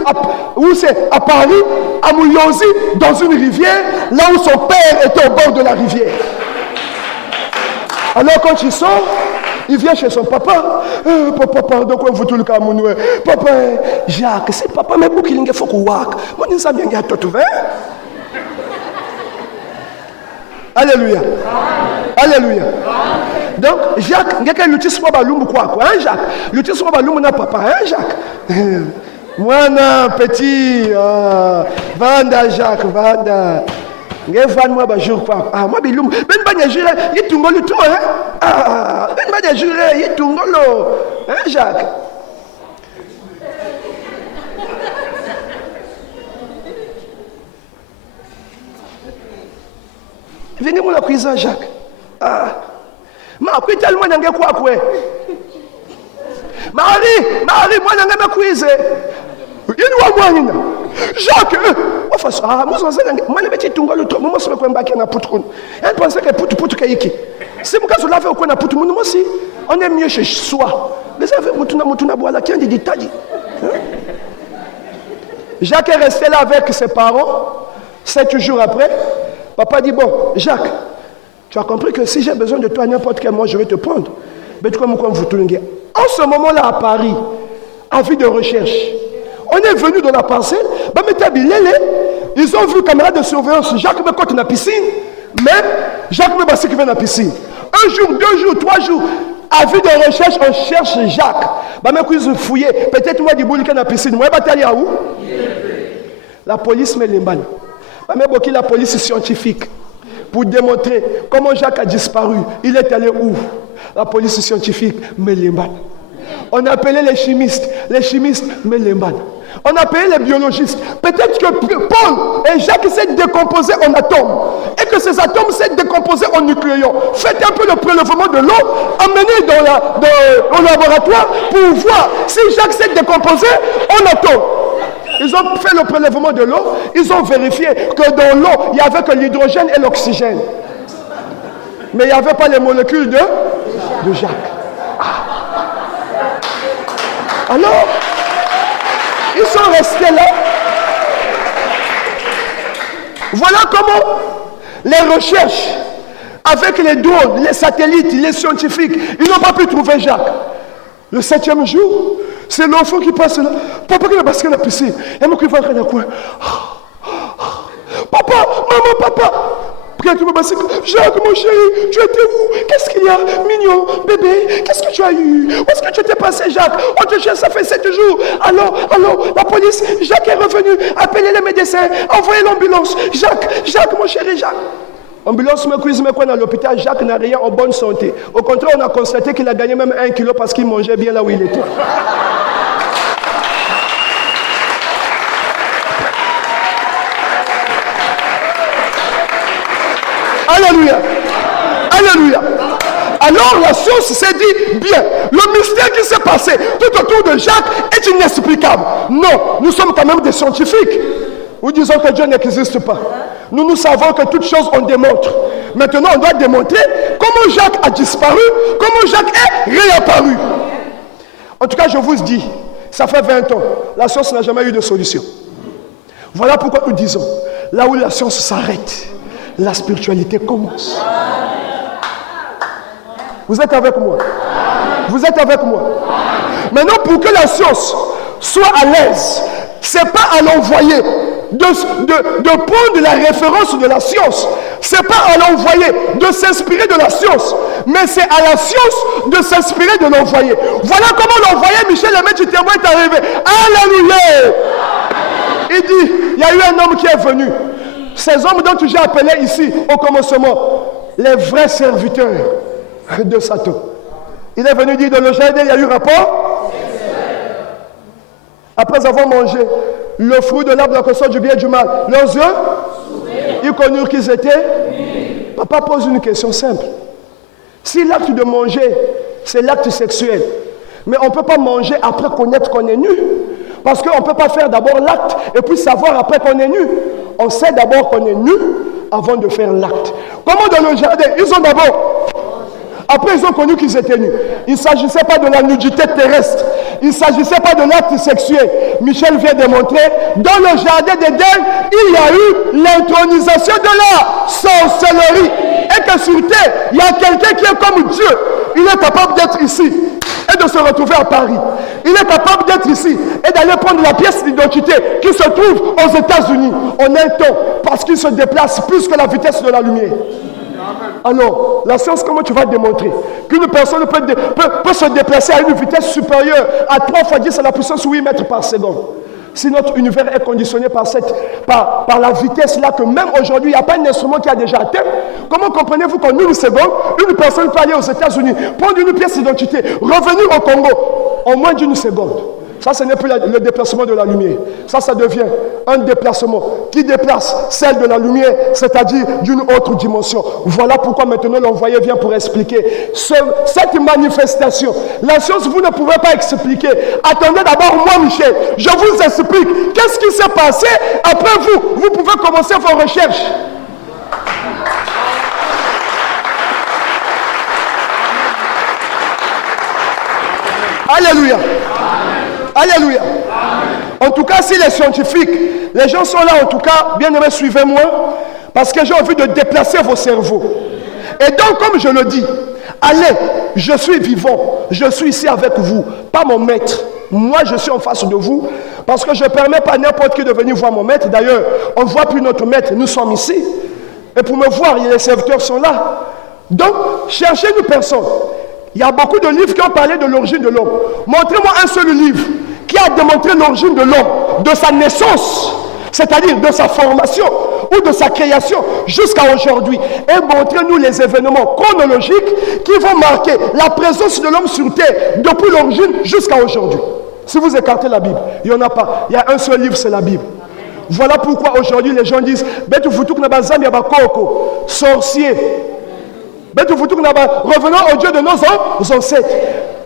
où c'est à Paris, à Mouyonzi, dans une rivière, là où son père était au bord de la rivière. Alors, quand il sort, il vient chez son papa. Papa, pardon, quoi vous tout le Cameroun. Papa, Jacques, c'est papa, mais pour qu'il y ait faut qu'on wak. Moi, je ne sais bien qu'il y a tout ouvert. Alléluia. Alléluia. Donc, Jacques, il y a quelqu'un qui soit balumbu quoi, hein, Jacques? Le qui soit balumbu n'a papa, hein, Jacques? Moi, non, petit, vanda, Jacques, vanda. Moi, jour quoi. Ah, moi, bilum. Ben, ben, juré, il tombe le tout, hein? Ah, ben, ben, juré, il tombe l'eau. Hein, Jacques? Venez moi la cuisine, Jacques. Ah. Ma cuisine tellement n'a quoi quoi. Marie, moi n'a pas cuisine. Il nous a Jacques, ah, moi je petit tunga le moi je me suis na poutre. Elle pensait que poutre kayiki. C'est mon cas je l'avais au coin na poutre moi aussi. On est mieux chez soi. Les avez mutuna boala qui ont des détails. Jacques est resté là avec ses parents. 7 jours après, papa dit bon, Jacques, tu as compris que si j'ai besoin de toi n'importe quel moment je vais te prendre. Mais tu comme vous tournez. En ce moment-là à Paris, avis de recherche. On est venu dans la parcelle, ils ont vu la caméra de surveillance, Jacques me côté dans la piscine, mais Jacques me basse qui vient dans la piscine. 1 jour, 2 jours, 3 jours, avis de recherche, on cherche Jacques. Ils fouillé, peut-être moi du boule qui est dans la piscine, moi je vais où? La police me l'emballe. La police scientifique, pour démontrer comment Jacques a disparu, il est allé où? La police scientifique me l'emballe. On a appelé les chimistes me l'emballent. On a appelé les biologistes. Peut-être que Paul et Jacques s'est décomposés en atomes et que ces atomes s'est décomposés en nucléons. Faites un peu le prélèvement de l'eau, emmenez au laboratoire pour voir si Jacques s'est décomposé en atomes. Ils ont fait le prélèvement de l'eau, ils ont vérifié que dans l'eau, il n'y avait que l'hydrogène et l'oxygène. Mais il n'y avait pas les molécules de Jacques. Alors, ils sont restés là. Voilà comment les recherches, avec les drones, les satellites, les scientifiques, ils n'ont pas pu trouver Jacques. Le 7e jour, c'est l'enfant qui passe là. Papa qui va passer dans la piscine. Et moi qui vais rentrer dans le coin. Papa, maman, papa. Jacques, mon chéri, tu étais où? Qu'est-ce qu'il y a? Mignon, bébé, qu'est-ce que tu as eu? Où est-ce que tu étais passé, Jacques? On te cherche, ça fait 7 jours. Alors, la police, Jacques est revenu. Appelez les médecins, envoyez l'ambulance. Jacques, mon chéri, Jacques. Ambulance me cuise, mais quoi dans l'hôpital, Jacques n'a rien en bonne santé. Au contraire, on a constaté qu'il a gagné même 1 kilo parce qu'il mangeait bien là où il était. Alléluia. Alléluia. Alors la science s'est dit, bien, le mystère qui s'est passé tout autour de Jacques est inexplicable. Non, nous sommes quand même des scientifiques. Nous disons que Dieu n'existe pas. Nous savons que toutes choses on démontre. Maintenant, on doit démontrer comment Jacques a disparu, comment Jacques est réapparu. En tout cas, je vous dis, ça fait 20 ans, la science n'a jamais eu de solution. Voilà pourquoi nous disons, là où la science s'arrête, la spiritualité commence. Vous êtes avec moi? Vous êtes avec moi? Maintenant, pour que la science soit à l'aise, c'est pas à l'envoyer de prendre la référence de la science. C'est pas à l'envoyer de s'inspirer de la science, mais c'est à la science de s'inspirer de l'envoyer. Voilà comment l'envoyé Michel Aimé du Témoin est arrivé. Alléluia! Il dit, il y a eu un homme qui est venu. Ces hommes dont j'ai appelé ici au commencement, les vrais serviteurs de Satan. Il est venu dire dans le jardin, il y a eu rapport. Après avoir mangé le fruit de l'arbre de la connaissance du bien et du mal, leurs yeux, ils connurent qu'ils étaient. Papa pose une question simple. Si l'acte de manger, c'est l'acte sexuel, mais on ne peut pas manger après connaître qu'on est nu, parce qu'on ne peut pas faire d'abord l'acte et puis savoir après qu'on est nu. On sait d'abord qu'on est nu avant de faire l'acte. Comment dans le jardin, ils ont d'abord... Après, ils ont connu qu'ils étaient nus. Il ne s'agissait pas de la nudité terrestre. Il ne s'agissait pas de l'acte sexuel. Michel vient de montrer, dans le jardin d'Éden, il y a eu l'intronisation de la sorcellerie. Et que sur terre, il y a quelqu'un qui est comme Dieu. Il est capable d'être ici et de se retrouver à Paris. Il est capable d'être ici et d'aller prendre la pièce d'identité qui se trouve aux États-Unis en un temps, parce qu'il se déplace plus que la vitesse de la lumière. Alors, la science, comment tu vas démontrer qu'une personne peut se déplacer à une vitesse supérieure à 3 fois 10 à la puissance 8 mètres par seconde? Si notre univers est conditionné par la vitesse là, que même aujourd'hui, il n'y a pas un instrument qui a déjà atteint, comment comprenez-vous qu'en une seconde, une personne peut aller aux États-Unis, prendre une pièce d'identité, revenir au Congo en moins d'une seconde? Ça, ce n'est plus le déplacement de la lumière. Ça devient un déplacement qui déplace celle de la lumière, c'est-à-dire d'une autre dimension. Voilà pourquoi maintenant l'envoyé vient pour expliquer cette manifestation. La science, vous ne pouvez pas expliquer. Attendez d'abord moi, Michel. Je vous explique. Qu'est-ce qui s'est passé? Après vous pouvez commencer vos recherches. Alléluia. Alléluia. En tout cas, si les scientifiques, les gens sont là, en tout cas, bien aimés, suivez-moi, parce que j'ai envie de déplacer vos cerveaux. Et donc, comme je le dis, allez, je suis vivant, je suis ici avec vous, pas mon maître. Moi, je suis en face de vous, parce que je ne permets pas à n'importe qui de venir voir mon maître. D'ailleurs, on ne voit plus notre maître, nous sommes ici. Et pour me voir, les serviteurs sont là. Donc, cherchez une personne. Il y a beaucoup de livres qui ont parlé de l'origine de l'homme. Montrez-moi un seul livre qui a démontré l'origine de l'homme, de sa naissance, c'est-à-dire de sa formation ou de sa création jusqu'à aujourd'hui. Et montrez-nous les événements chronologiques qui vont marquer la présence de l'homme sur terre depuis l'origine jusqu'à aujourd'hui. Si vous écartez la Bible, il n'y en a pas. Il y a un seul livre, c'est la Bible. Voilà pourquoi aujourd'hui les gens disent « sorcier ». Revenons au Dieu de nos ancêtres.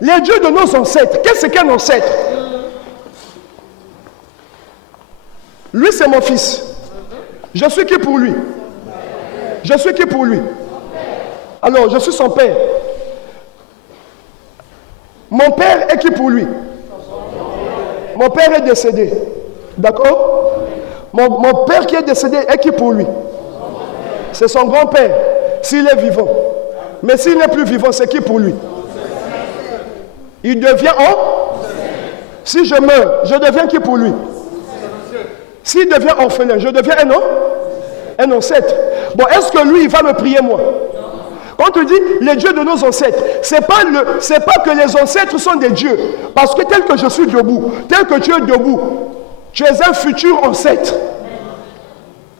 Les dieux de nos ancêtres, qu'est-ce qu'un ancêtre? Lui, c'est mon fils. Je suis qui pour lui? Je suis qui pour lui? Alors, je suis son père. Mon père est qui pour lui? Mon père est décédé. D'accord? Mon père qui est décédé est qui pour lui? C'est son grand-père, s'il est vivant. Mais s'il n'est plus vivant, c'est qui pour lui? Il devient Si je meurs, je deviens qui pour lui? S'il devient orphelin, je deviens un ancêtre. Bon, est-ce que lui, il va me prier moi? Quand tu dis les dieux de nos ancêtres, c'est pas que les ancêtres sont des dieux. Parce que tel que je suis debout, tel que tu es debout, tu es un futur ancêtre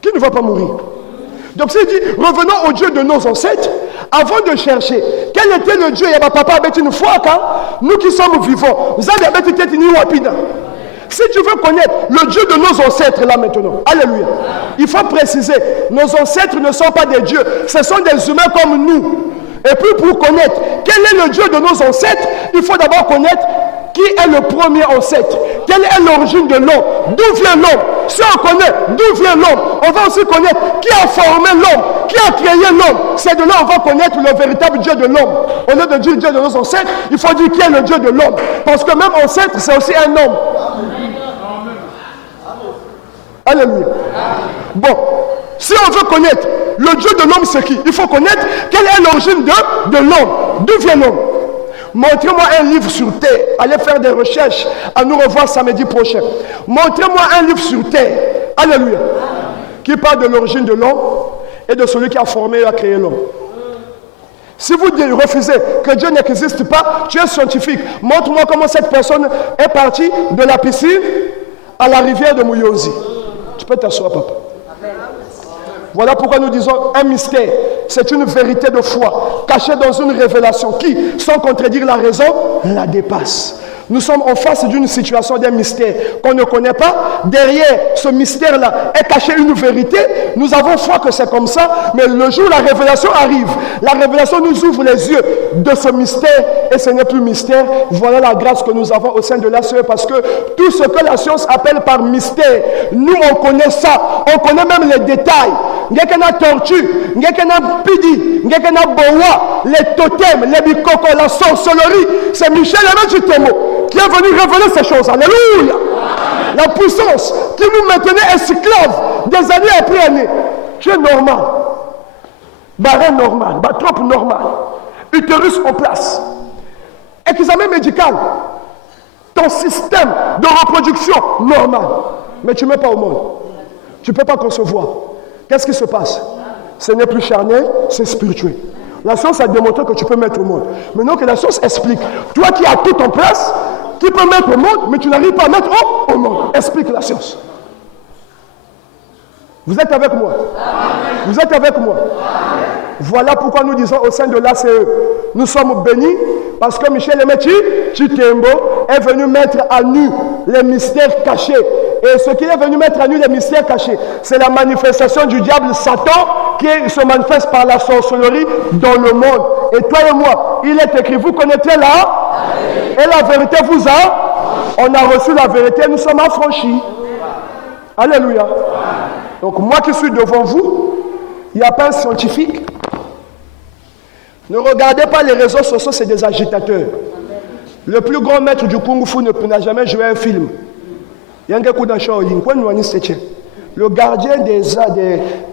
qui ne va pas mourir. Donc s'il dit, revenons au Dieu de nos ancêtres, avant de chercher, quel était le Dieu? Il y a papa avec une foi, nous qui sommes vivants, vous avez avec une wapina. Si tu veux connaître le Dieu de nos ancêtres là maintenant, alléluia, il faut préciser, nos ancêtres ne sont pas des dieux, ce sont des humains comme nous. Et puis pour connaître quel est le Dieu de nos ancêtres, il faut d'abord connaître qui est le premier ancêtre, quelle est l'origine de l'homme, d'où vient l'homme. Si on connaît d'où vient l'homme, on va aussi connaître qui a formé l'homme, qui a créé l'homme. C'est de là qu'on va connaître le véritable Dieu de l'homme. Au lieu de dire Dieu de nos ancêtres, il faut dire qui est le Dieu de l'homme. Parce que même ancêtre, c'est aussi un homme. Alléluia. Bon, si on veut connaître le Dieu de l'homme, c'est qui? Il faut connaître quelle est l'origine de l'homme. D'où vient l'homme? Montrez-moi un livre sur terre. Allez faire des recherches. À nous revoir samedi prochain. Montrez-moi un livre sur terre. Alléluia. Qui parle de l'origine de l'homme et de celui qui a formé et a créé l'homme. Si vous refusez que Dieu n'existe pas, tu es scientifique. Montre-moi comment cette personne est partie de la piscine à la rivière de Mouyosi. Tu peux t'asseoir, papa. Voilà pourquoi nous disons un mystère. C'est une vérité de foi cachée dans une révélation qui, sans contredire la raison, la dépasse. Nous sommes en face d'une situation, d'un mystère qu'on ne connaît pas. Derrière ce mystère-là est cachée une vérité. Nous avons foi que c'est comme ça, mais le jour où la révélation arrive, la révélation nous ouvre les yeux de ce mystère et ce n'est plus mystère. Voilà la grâce que nous avons au sein de la CE parce que tout ce que la science appelle par mystère, nous on connaît ça, on connaît même les détails. Ngekena tortue, ngekena pidi, ngekena boa, les totems, les bikoko, la sorcellerie, c'est Michel Emmanuel qui est venu révéler ces choses. Alléluia. La puissance qui nous maintenait esclaves des années après années. Tu es normal. Barré normal, batrope normal. Utérus en place. Examen médical. Ton système de reproduction normal. Mais tu ne mets pas au monde. Tu ne peux pas concevoir. Qu'est-ce qui se passe? ce n'est plus charnel, c'est spirituel. La science a démontré que tu peux mettre au monde. Maintenant que la science explique, toi qui as tout en place, tu peux mettre au monde, mais tu n'arrives pas à mettre au monde. Explique la science. Vous êtes avec moi? Amen. Vous êtes avec moi? Amen. Voilà pourquoi nous disons au sein de l'ACE, nous sommes bénis parce que Michel Emechi Chitembo est venu mettre à nu les mystères cachés. Et ce qu'il est venu mettre à nu les mystères cachés, c'est la manifestation du diable Satan qui se manifeste par la sorcellerie dans le monde. Et toi et moi, il est écrit, vous connaissez là, et la vérité vous a, on a reçu la vérité, nous sommes affranchis. Alléluia. Donc moi qui suis devant vous, il n'y a pas un scientifique. Ne regardez pas les réseaux sociaux, c'est des agitateurs. Le plus grand maître du Kung Fu n'a jamais joué un film. Le gardien,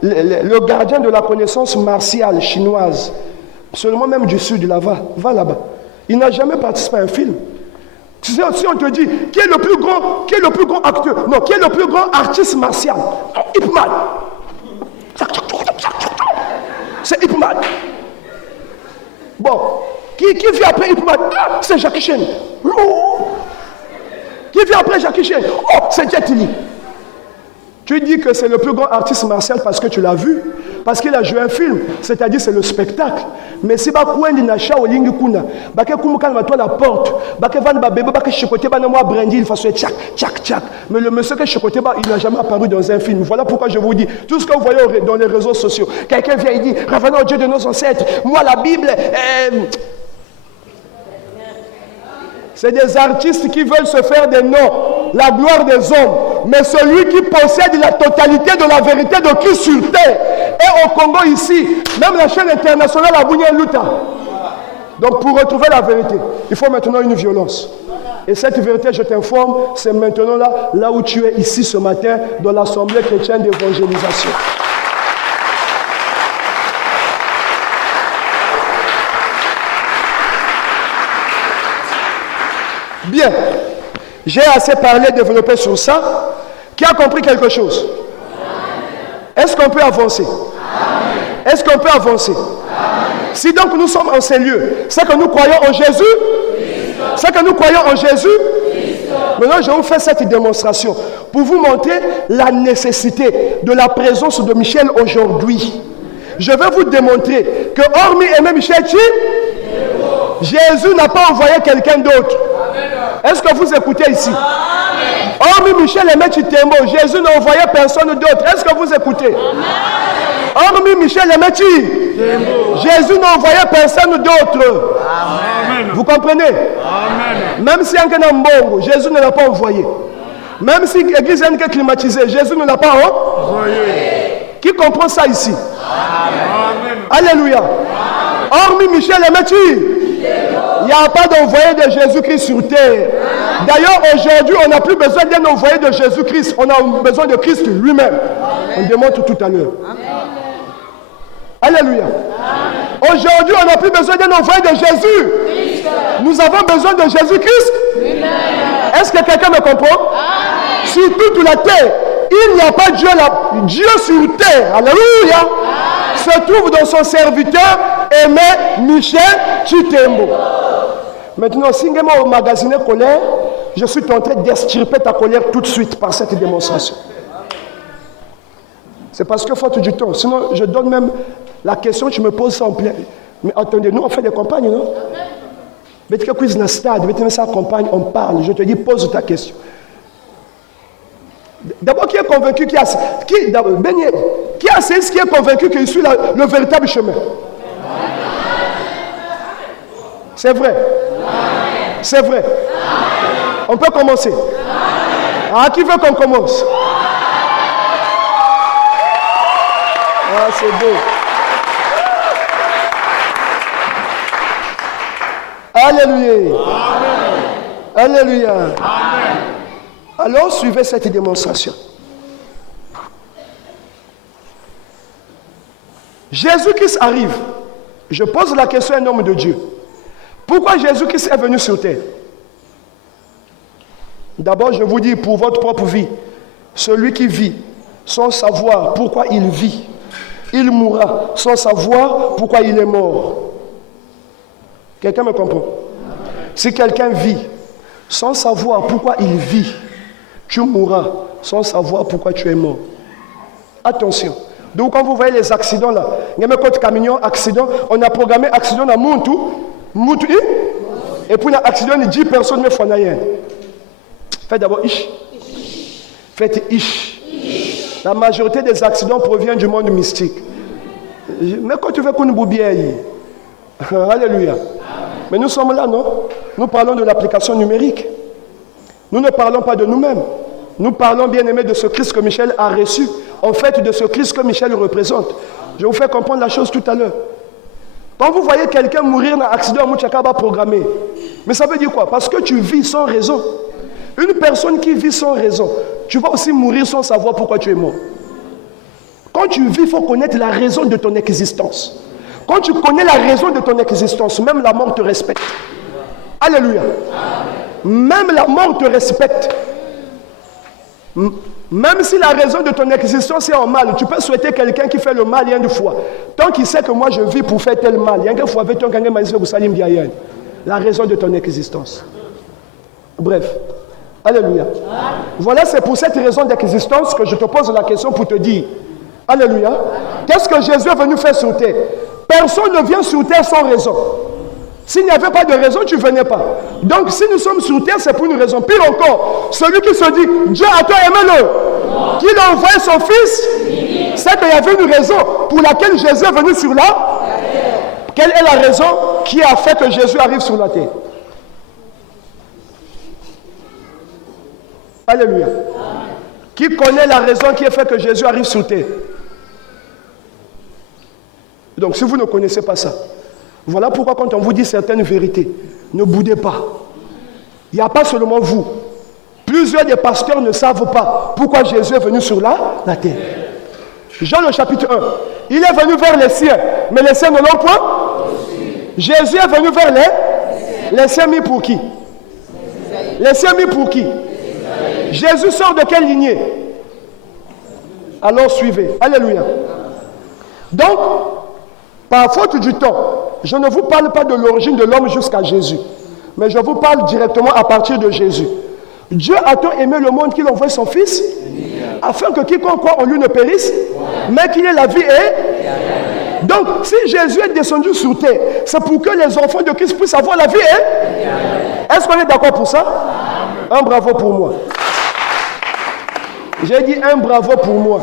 le gardien de la connaissance martiale chinoise, seulement même du sud, va là-bas. Il n'a jamais participé à un film. Tu sais, si on te dit, qui est le plus grand acteur, non, qui est le plus grand artiste martial? Ip Man. C'est Ip Man. Bon, qui vient après Ip Man? Ah, c'est Jackie Chan. Qui vient après Jackie Chan? Oh, c'est Jet Li. Tu dis que c'est le plus grand artiste martial parce que tu l'as vu, parce qu'il a joué un film, c'est-à-dire c'est le spectacle. Mais si ba kwendi na sha olingi kuna, ba ke kumukana toi la porte, ba ke van ba bébé ba ke chicoté ba na moi brandy, il fasse tchac tchac tchac. Mais le monsieur que chicoté ba, il n'a jamais apparu dans un film. Voilà pourquoi je vous dis, tout ce que vous voyez dans les réseaux sociaux, quelqu'un vient et dit, revenons au Dieu de nos ancêtres. Moi la Bible, c'est des artistes qui veulent se faire des noms, la gloire des hommes. Mais celui qui possède la totalité de la vérité de Christ sur terre. Et au Congo ici, même la chaîne internationale a Bounia Luta. Donc pour retrouver la vérité, il faut maintenant une violence. Et cette vérité, je t'informe, c'est maintenant là où tu es ici ce matin, dans l'Assemblée chrétienne d'évangélisation. Bien, j'ai assez parlé, développé sur ça. Qui a compris quelque chose? Est-ce qu'on peut avancer? Est-ce qu'on peut avancer? Si donc nous sommes en ces lieux, c'est que nous croyons en Jésus? C'est que nous croyons en Jésus? Maintenant, je vais vous faire cette démonstration pour vous montrer la nécessité de la présence de Michel aujourd'hui. Je vais vous démontrer que hormis aimer Michel Jésus n'a pas envoyé quelqu'un d'autre. Est-ce que vous écoutez ici? Hormis Michel Aimé Chitembo, Jésus n'a envoyé personne d'autre. Est-ce que vous écoutez? Hormis Michel Aimé Chitembo, Jésus n'a envoyé personne d'autre. Vous comprenez? Amen. Même si un Mbongo, Jésus ne l'a pas envoyé. Même si l'église est climatisée, Jésus ne l'a pas envoyé. Qui comprend ça ici? Amen. Alléluia. Hormis Michel Aimé Chitembo, il n'y a pas d'envoyé de Jésus-Christ sur terre. D'ailleurs, aujourd'hui, on n'a plus besoin d'un envoyé de Jésus-Christ. On a besoin de Christ lui-même. On démontre tout à l'heure. Alléluia. Aujourd'hui, on n'a plus besoin d'un envoyé de Jésus. Nous avons besoin de Jésus-Christ. Est-ce que quelqu'un me comprend? Sur toute la terre, il n'y a pas Dieu, Dieu sur terre. Alléluia. Se trouve dans son serviteur Aimé Michel Chitembo. Maintenant, si je au magazine colère, je suis en train d'extirper ta colère tout de suite par cette démonstration. C'est parce que faute du temps. Sinon, je donne même la question, tu me poses ça en plein. Mais attendez, nous on fait des campagnes, non? Mais tu quiz dans le stade, mais ça campagne, on parle. Je te dis, pose ta question. D'abord, qui est convaincu qui a ce qui est convaincu qu'il suit le véritable chemin? C'est vrai. C'est vrai. On peut commencer. Ah, qui veut qu'on commence? Ah, c'est beau. Alléluia. Alléluia. Alors, suivez cette démonstration. Jésus-Christ arrive. Je pose la question à un homme de Dieu. Pourquoi Jésus-Christ est venu sur terre? D'abord, je vous dis pour votre propre vie, celui qui vit sans savoir pourquoi il vit, il mourra sans savoir pourquoi il est mort. Quelqu'un me comprend? Si quelqu'un vit sans savoir pourquoi il vit, tu mourras sans savoir pourquoi tu es mort. Attention. Donc quand vous voyez les accidents là, il y a même quand camion accident, on a programmé accident à Muntu, et puis l'accident de 10 personnes mais faut rien. Faites d'abord ish. Faites ish. La majorité des accidents provient du monde mystique. Mais quand tu veux qu'on nous boubiaille, alléluia. Mais nous sommes là, non? Nous parlons de l'application numérique. Nous ne parlons pas de nous-mêmes. Nous parlons, bien aimé, de ce Christ que Michel a reçu. En fait, de ce Christ que Michel représente. Je vous fais comprendre la chose tout à l'heure. Quand vous voyez quelqu'un mourir dans un accident, Mouchakaba programmé. Mais ça veut dire quoi? Parce que tu vis sans raison. Une personne qui vit sans raison, tu vas aussi mourir sans savoir pourquoi tu es mort. Quand tu vis, il faut connaître la raison de ton existence. Quand tu connais la raison de ton existence, même la mort te respecte. Alléluia. Même la mort te respecte. Même si la raison de ton existence est en mal, tu peux souhaiter quelqu'un qui fait le mal une fois. Tant qu'il sait que moi je vis pour faire tel mal, la raison de ton existence. Bref. Alléluia. Voilà, c'est pour cette raison d'existence que je te pose la question pour te dire. Alléluia. Qu'est-ce que Jésus est venu faire sur terre? Personne ne vient sur terre sans raison. S'il n'y avait pas de raison, tu ne venais pas. Donc, si nous sommes sur terre, c'est pour une raison. Pire encore, celui qui se dit, Dieu a tant aimé le, qu'il a envoyé son Fils, c'est qu'il y avait une raison pour laquelle Jésus est venu sur la terre. Quelle est la raison qui a fait que Jésus arrive sur la terre? Alléluia. Amen. Qui connaît la raison qui a fait que Jésus arrive sur terre? Donc, si vous ne connaissez pas ça, voilà pourquoi quand on vous dit certaines vérités, ne boudez pas. Il n'y a pas seulement vous. Plusieurs des pasteurs ne savent pas pourquoi Jésus est venu sur la terre. Jean le chapitre 1. Il est venu vers les siens, mais les siens ne l'ont point. Jésus est venu vers les siens mis pour qui? Les siens mis pour qui? Jésus sort de quelle lignée? Alors suivez. Alléluia. Donc, par faute du temps, je ne vous parle pas de l'origine de l'homme jusqu'à Jésus, mais je vous parle directement à partir de Jésus. Dieu a tant aimé le monde qu'il envoie son Fils, afin que quiconque croit en lui ne périsse, mais qu'il ait la vie et... Donc, si Jésus est descendu sur terre, c'est pour que les enfants de Christ puissent avoir la vie et... Est-ce qu'on est d'accord pour ça? Un bravo pour moi. J'ai dit un bravo pour moi.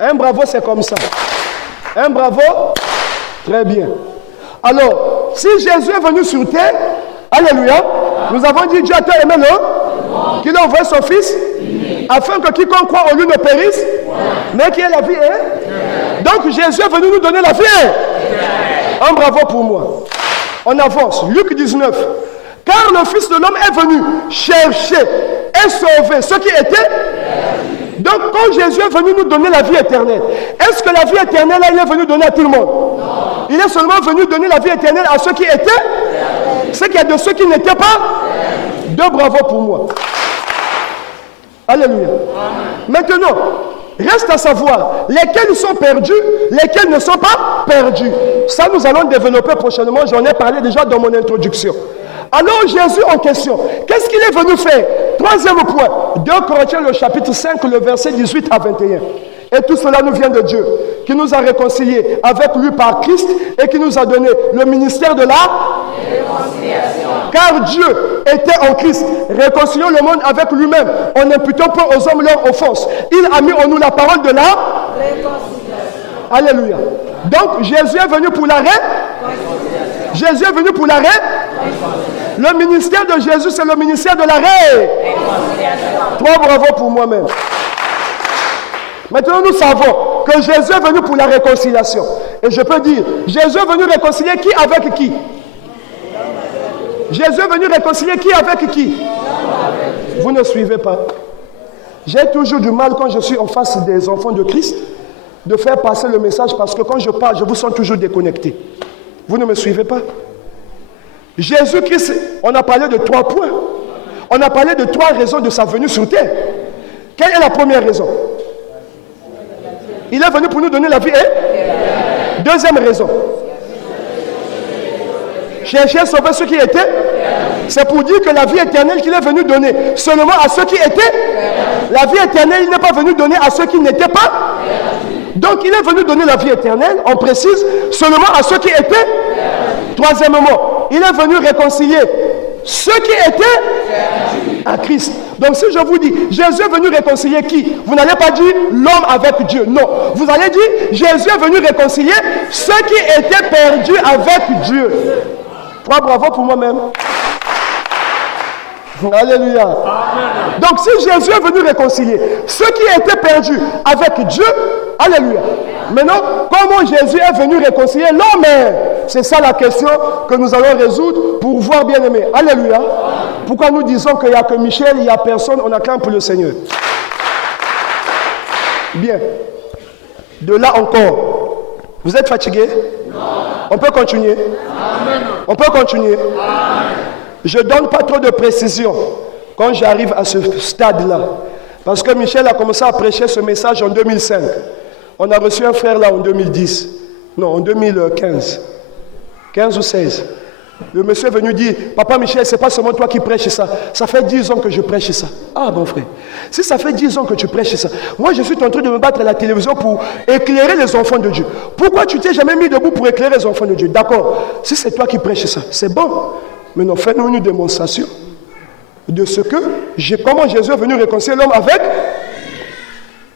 Un bravo, c'est comme ça. Un bravo, très bien. Alors, si Jésus est venu sur terre, alléluia, nous avons dit Dieu a tant aimé le, qu'il a envoyé son Fils, afin que quiconque croit en lui ne périsse, mais qu'il ait la vie. Donc Jésus est venu nous donner la vie. Un bravo pour moi. On avance. Luc 19. Car le Fils de l'homme est venu chercher et sauver ceux qui étaient. Donc quand Jésus est venu nous donner la vie éternelle, est-ce que la vie éternelle, il est venu donner à tout le monde? Non. Il est seulement venu donner la vie éternelle à ceux qui étaient. C'est qu'il y a de ceux qui n'étaient pas. Deux bravos pour moi. Alléluia. Maintenant, reste à savoir lesquels sont perdus, lesquels ne sont pas perdus. Ça, nous allons développer prochainement. J'en ai parlé déjà dans mon introduction. Alors Jésus en question, qu'est-ce qu'il est venu faire? Troisième point, 2 Corinthiens le chapitre 5, le verset 18 à 21. Et tout cela nous vient de Dieu, qui nous a réconciliés avec lui par Christ et qui nous a donné le ministère de la réconciliation. Car Dieu était en Christ, réconciliant le monde avec lui-même, en n'imputant pas aux hommes leur offense. Il a mis en nous la parole de la réconciliation. Alléluia. Donc Jésus est venu pour la réconciliation. Jésus est venu pour la réconciliation. Le ministère de Jésus, c'est le ministère de la réconciliation. Trois bravos pour moi-même. Maintenant, nous savons que Jésus est venu pour la réconciliation. Et je peux dire, Jésus est venu réconcilier qui avec qui? Jésus est venu réconcilier qui avec qui? Vous ne suivez pas. J'ai toujours du mal quand je suis en face des enfants de Christ de faire passer le message parce que quand je parle, je vous sens toujours déconnecté. Vous ne me suivez pas? Jésus-Christ, on a parlé de 3 points. On a parlé de 3 raisons de sa venue sur terre. Quelle est la première raison? Il est venu pour nous donner la vie et deuxième raison. Chercher à sauver ceux qui étaient. C'est pour dire que la vie éternelle qu'il est venu donner seulement à ceux qui étaient. La vie éternelle, il n'est pas venu donner à ceux qui n'étaient pas. Donc il est venu donner la vie éternelle, on précise, seulement à ceux qui étaient. Troisièmement, il est venu réconcilier ceux qui étaient à Christ. Donc si je vous dis, Jésus est venu réconcilier qui? Vous n'allez pas dire l'homme avec Dieu. Non. Vous allez dire, Jésus est venu réconcilier ceux qui étaient perdus avec Dieu. Trois bravo pour moi-même. Alléluia. Amen. Donc si Jésus est venu réconcilier ceux qui étaient perdus avec Dieu, alléluia. Maintenant, comment Jésus est venu réconcilier l'homme? C'est ça la question que nous allons résoudre pour voir bien aimé. Alléluia. Pourquoi nous disons qu'il n'y a que Michel, il n'y a personne, on acclame pour le Seigneur. Bien. De là encore, vous êtes fatigué? Non. On peut continuer? Amen. On peut continuer? Amen. Je ne donne pas trop de précision quand j'arrive à ce stade-là. Parce que Michel a commencé à prêcher ce message en 2005. On a reçu un frère là en 2010. Non, en 2015. 15 ou 16. Le monsieur est venu dire, Papa Michel, ce n'est pas seulement toi qui prêches ça. Ça fait 10 ans que je prêche ça. Ah bon frère, si ça fait 10 ans que tu prêches ça, moi je suis en train de me battre à la télévision pour éclairer les enfants de Dieu. Pourquoi tu t'es jamais mis debout pour éclairer les enfants de Dieu? D'accord, si c'est toi qui prêches ça, c'est bon. Maintenant, fais-nous une démonstration de ce que, comment Jésus est venu réconcilier l'homme avec.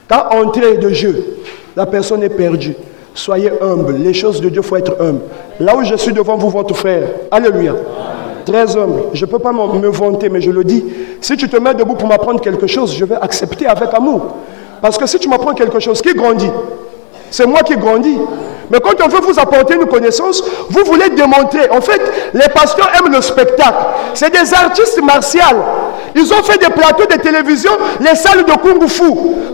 Quand entrée de Dieu, la personne est perdue. Soyez humble. Les choses de Dieu, il faut être humble. Là où je suis devant vous, votre frère. Alléluia. Très humble. Je ne peux pas me vanter, mais je le dis. Si tu te mets debout pour m'apprendre quelque chose, je vais accepter avec amour. Parce que si tu m'apprends quelque chose, qui grandit? C'est moi qui grandis. Mais quand on veut vous apporter une connaissance, vous voulez démontrer. En fait, les pasteurs aiment le spectacle. C'est des artistes martiaux. Ils ont fait des plateaux de télévision, les salles de Kung Fu.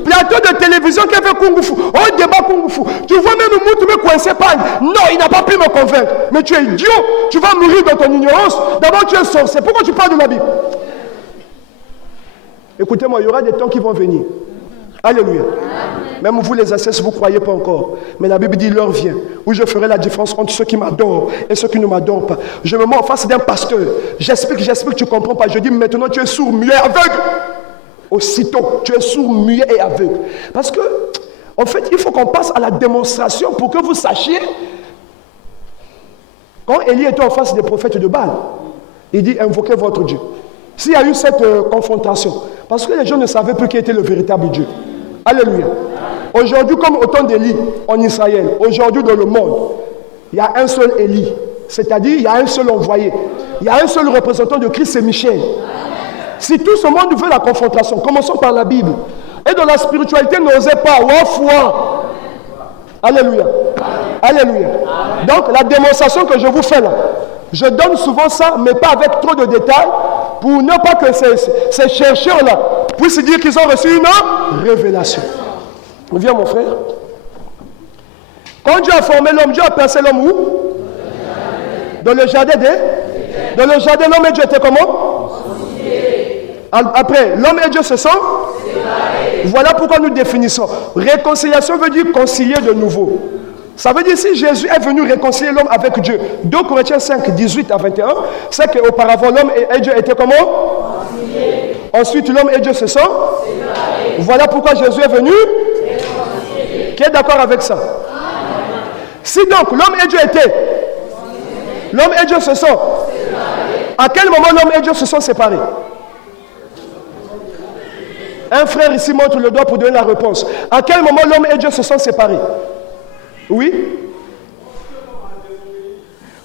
Plateau de télévision qui a fait Kung Fu. Oh, débat Kung Fu. Tu vois même Moutou me coincer pas. Non, il n'a pas pu me convaincre. Mais tu es idiot. Tu vas mourir dans ton ignorance. D'abord, tu es sorcier. Pourquoi tu parles de la Bible? Écoutez-moi, il y aura des temps qui vont venir. Alléluia. Même vous les ascètes, vous ne croyez pas encore. Mais la Bible dit, l'heure vient où je ferai la différence entre ceux qui m'adorent et ceux qui ne m'adorent pas. Je me mets en face d'un pasteur. J'explique, tu ne comprends pas. Je dis, maintenant tu es sourd, muet, aveugle. Aussitôt, tu es sourd, muet et aveugle. Parce que, en fait, il faut qu'on passe à la démonstration pour que vous sachiez. Quand Élie était en face des prophètes de Baal, il dit, invoquez votre Dieu. S'il y a eu cette confrontation, parce que les gens ne savaient plus qui était le véritable Dieu. Alléluia. Aujourd'hui, comme au temps d'Élie en Israël, aujourd'hui dans le monde, il y a un seul Élie. C'est-à-dire, il y a un seul envoyé. Il y a un seul représentant de Christ, c'est Michel. Si tout ce monde veut la confrontation, commençons par la Bible. Et dans la spiritualité, n'osez pas, ou foi. Alléluia. Alléluia. Donc, la démonstration que je vous fais là, je donne souvent ça, mais pas avec trop de détails, pour ne pas que ces chercheurs-là puissent dire qu'ils ont reçu une révélation. Viens mon frère. Quand Dieu a formé l'homme, Dieu a placé l'homme où? Dans le jardin Dans le jardin, l'homme et Dieu étaient comment? Après, l'homme et Dieu se sont séparés. Voilà pourquoi nous définissons. Réconciliation veut dire concilier de nouveau. Ça veut dire si Jésus est venu réconcilier l'homme avec Dieu. 2 Corinthiens 5, 18 à 21, c'est qu'auparavant l'homme et Dieu étaient comment? Conciliés. Ensuite l'homme et Dieu se sont séparés. Voilà pourquoi Jésus est venu réconcilier. Qui est d'accord avec ça? Amen. Si donc l'homme et Dieu étaient, l'homme et Dieu se sont séparés. À quel moment l'homme et Dieu se sont séparés? Un frère ici montre le doigt pour donner la réponse. À quel moment l'homme et Dieu se sont séparés? Oui.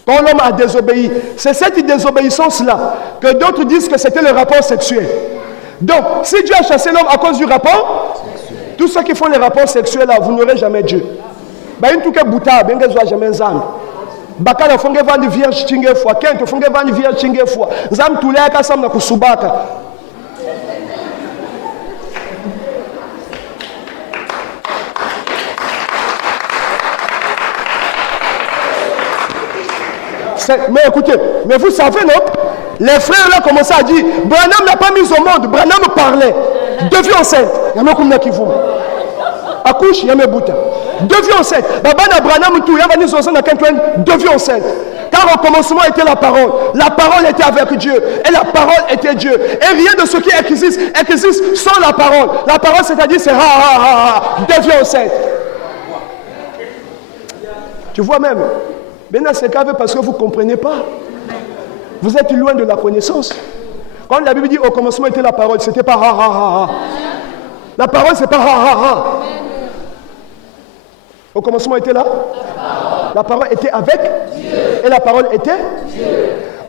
Quand l'homme a désobéi. C'est cette désobéissance-là que d'autres disent que c'était le rapport sexuel. Donc, si Dieu a chassé l'homme à cause du rapport, tous ceux qui font les rapports sexuels là, vous n'aurez jamais Dieu. Bah, une touke bouta, ben que jamais zam. Bakala fonge vandi vierge chinge fois, kento fonge vandi vierge chinge fois. Zam tulea kasam na kusubaka. Mais écoutez, mais vous savez, non? Les frères là commençaient à dire, Branham n'a pas mis au monde, Branham parlait. Deviens enceinte. Il y a même qui vous. Accouche, il y a mes boutons. Deviens enceinte. Baba Abraham, tout, il y a des enfants deviens enceinte. Car au commencement était la parole. La parole était avec Dieu. Et la parole était Dieu. Et rien de ce qui existe sans la parole. La parole, c'est-à-dire, c'est deviens enceinte. Tu vois même. Maintenant, c'est grave parce que vous ne comprenez pas. Vous êtes loin de la connaissance. Quand la Bible dit au commencement était la parole, c'était pas La parole, c'est pas Au commencement était là. La parole était avec Dieu. Et la parole était Dieu.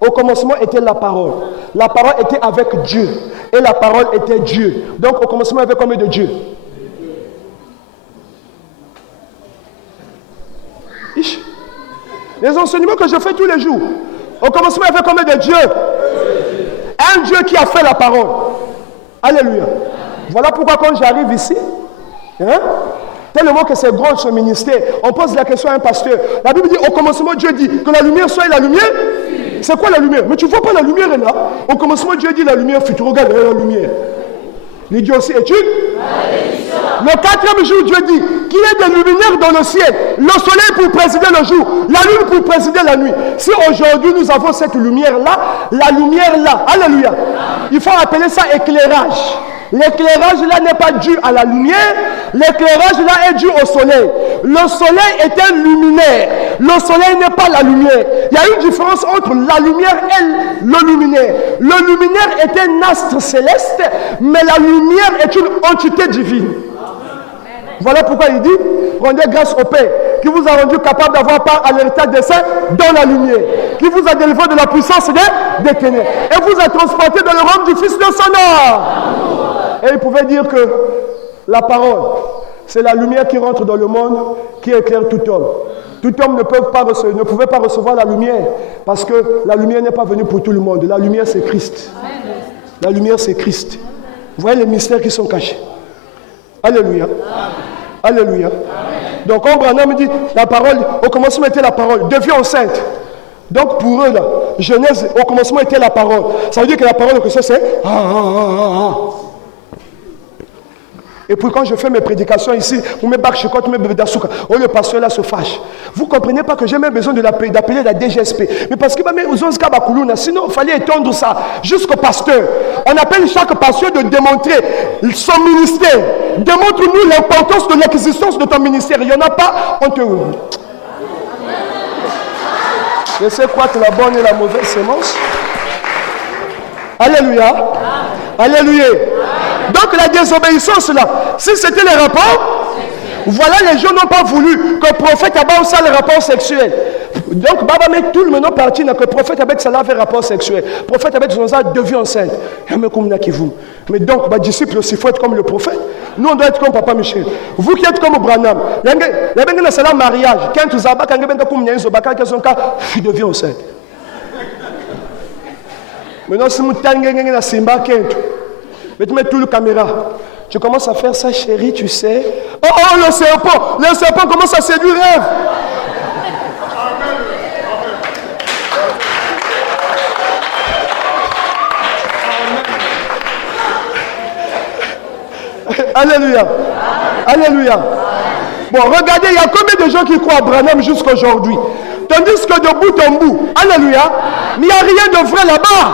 Au commencement était la parole. La parole était avec Dieu. Et la parole était Dieu. Donc au commencement, il y avait combien de Dieu? Les enseignements que je fais tous les jours. Au commencement, il y avait combien de Dieu? Un Dieu qui a fait la parole. Alléluia. Voilà pourquoi quand j'arrive ici, tellement que c'est grand ce ministère, on pose la question à un pasteur. La Bible dit, au commencement, Dieu dit que la lumière soit la lumière. C'est quoi la lumière? Mais tu ne vois pas la lumière est là. Au commencement, Dieu dit la lumière fut. Tu regardes la lumière. Il dit aussi, étude. Le 4e jour, Dieu dit qu'il y ait des luminaires dans le ciel. Le soleil pour présider le jour, la lune pour présider la nuit. Si aujourd'hui nous avons cette lumière-là, la lumière-là, alléluia, il faut appeler ça éclairage. L'éclairage là n'est pas dû à la lumière, l'éclairage là est dû au soleil. Le soleil est un luminaire, le soleil n'est pas la lumière. Il y a une différence entre la lumière et le luminaire. Le luminaire est un astre céleste, mais la lumière est une entité divine. Voilà pourquoi il dit, rendez grâce au Père, qui vous a rendu capable d'avoir part à l'héritage des saints dans la lumière, qui vous a délivré de la puissance des ténèbres, et vous a transporté dans le royaume du Fils de son âme. Et il pouvait dire que la parole, c'est la lumière qui rentre dans le monde, qui éclaire tout homme. Tout homme ne pouvait pas recevoir la lumière, parce que la lumière n'est pas venue pour tout le monde. La lumière, c'est Christ. La lumière, c'est Christ. Vous voyez les mystères qui sont cachés. Alléluia. Alléluia. Donc, quand Branham dit, la parole, au commencement était la parole, deviens enceinte. Donc, pour eux, là, Genèse, au commencement était la parole. Ça veut dire que la parole, que c'est Et puis quand je fais mes prédications ici, ou mes bacs chicotes, mes bébés d'Asuka, le pasteur là se fâche. Vous ne comprenez pas que j'ai même besoin d'appeler la DGSP. Mais parce que sinon il fallait étendre ça jusqu'au pasteur. On appelle chaque pasteur de démontrer son ministère. Démontre-nous l'importance de l'existence de ton ministère. Il n'y en a pas, on te... Je sais quoi que la bonne et la mauvaise sémence. Alléluia. Alléluia. Donc la désobéissance là, si c'était les rapports, voilà, les gens n'ont pas voulu que le prophète Abba ça les rapports sexuels. Donc Baba met tout le monde parti que le prophète Abba ça avait rapport sexuel. Le prophète Abba devient enceinte. Mais donc, les disciples aussi, il faut être comme le prophète. Nous, on doit être comme Papa Michel. Vous qui êtes comme Branham, c'est un mariage. Quand tu je deviens enceinte. Maintenant, si vous Simba, mais tu mets tout le caméra. Tu commences à faire ça, chérie, tu sais. Oh, le serpent commence à séduire Ève. Alléluia. Alléluia. Bon, regardez, il y a combien de gens qui croient à Branham jusqu'à aujourd'hui. Tandis que de bout en bout, alléluia, mais il n'y a rien de vrai là-bas.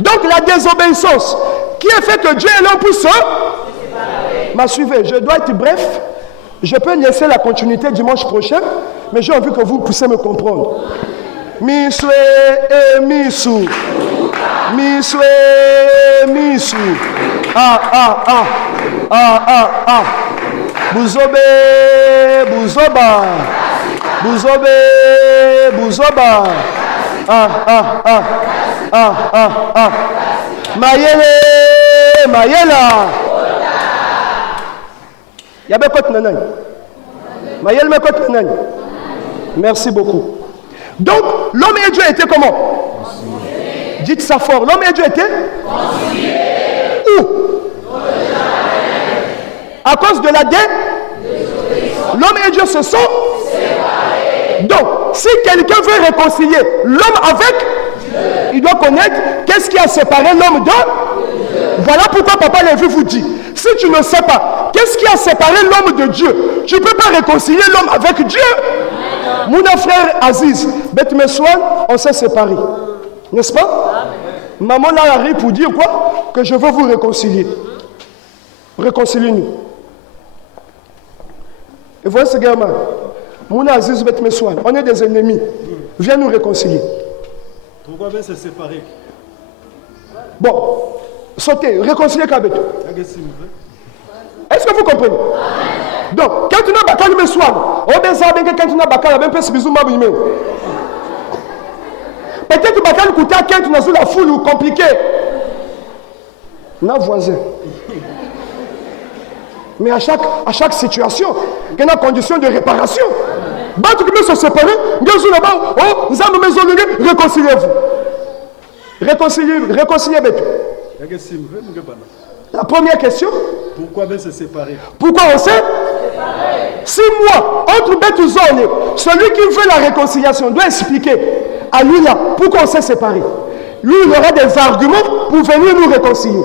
Donc la désobéissance, qui a fait que Dieu est là pour ça? Ma suivez, je dois être bref. Je peux laisser la continuité dimanche prochain, mais j'ai envie que vous puissiez me comprendre. Miswe et misu. Miswe et misu. Buzobe, buzoba. Buzobe, buzoba. Mayele, mayela. Yabe kot nanay. Mayel me kot nanay. Merci beaucoup. Donc, l'homme et Dieu étaient comment? Dites ça fort. L'homme et Dieu étaient où? À cause de la désobéissance. L'homme et Dieu se sont séparés. Donc, si quelqu'un veut réconcilier l'homme avec Dieu, il doit connaître qu'est-ce qui a séparé l'homme de Dieu. Voilà pourquoi Papa Lévi vous dit, si tu ne sais pas, qu'est-ce qui a séparé l'homme de Dieu? Tu ne peux pas réconcilier l'homme avec Dieu. Mon frère Aziz, Beth Mesouane, on s'est séparés. N'est-ce pas? Maman là arrive pour dire quoi? Que je veux vous réconcilier. Réconciliez-nous. Et voici ce gamin. Mon Aziz, Beth Mesouane, on est des ennemis. Viens nous réconcilier. Pourquoi bien se séparer? Bon, sautez, réconcilier qu'avec toi. Est-ce que vous comprenez? Donc, quand tu n'as pas qu'à me soigner, on ben ça, quand tu n'as pas qu'à la même personne, bisous, ma bouille. Peut-être que tu vas coûter à quand tu n'as pas la foule ou compliqué. Non, voisin. Mais à chaque situation, il y a une condition de réparation. Bah, tu peux se séparer, là-bas, oh, nous allons nous réconciliez-vous. Réconciliez avec toi. La première question. Pourquoi bien se séparer? Pourquoi on sait? Si moi, entre bêtes zones, celui qui veut la réconciliation doit expliquer à lui là pourquoi on s'est séparé. Lui, il aura des arguments pour venir nous réconcilier.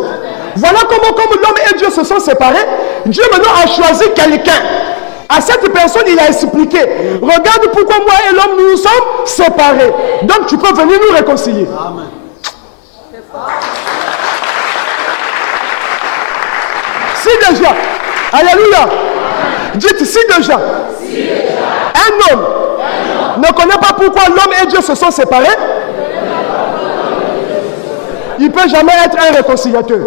Voilà comment, comme l'homme et Dieu se sont séparés, Dieu maintenant a choisi quelqu'un. À cette personne, il a expliqué. Regarde pourquoi moi et l'homme nous sommes séparés. Donc tu peux venir nous réconcilier. Amen. Si déjà, alléluia, dites si déjà, un homme ne connaît pas pourquoi l'homme et Dieu se sont séparés, il ne peut jamais être un réconciliateur.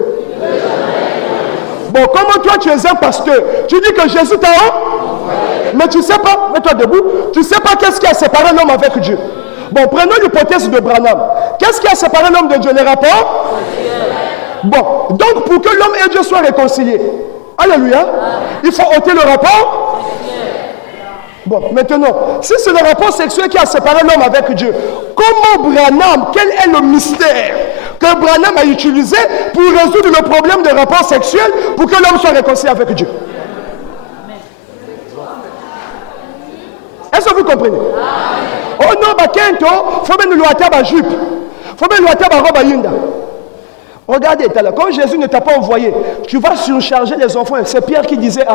Bon, comment toi tu es un pasteur, tu dis que Jésus t'a envoyé, mais tu ne sais pas, mets-toi debout, tu ne sais pas qu'est-ce qui a séparé l'homme avec Dieu. Bon, prenons l'hypothèse de Branham. Qu'est-ce qui a séparé l'homme de Dieu? Les rapports? Bon, donc pour que l'homme et Dieu soient réconciliés, alléluia, il faut ôter le rapport. Bon, maintenant, si c'est le rapport sexuel qui a séparé l'homme avec Dieu, comment Branham, quel est le mystère que Branham a utilisé pour résoudre le problème des rapports sexuels pour que l'homme soit réconcilié avec Dieu? Est-ce que vous comprenez? Oh non, bah kento, faut bien nous loiter ma jupe, faut bien nous loiter ma robe à yinda. Regardez, quand Jésus ne t'a pas envoyé, tu vas surcharger les enfants. C'est Pierre qui disait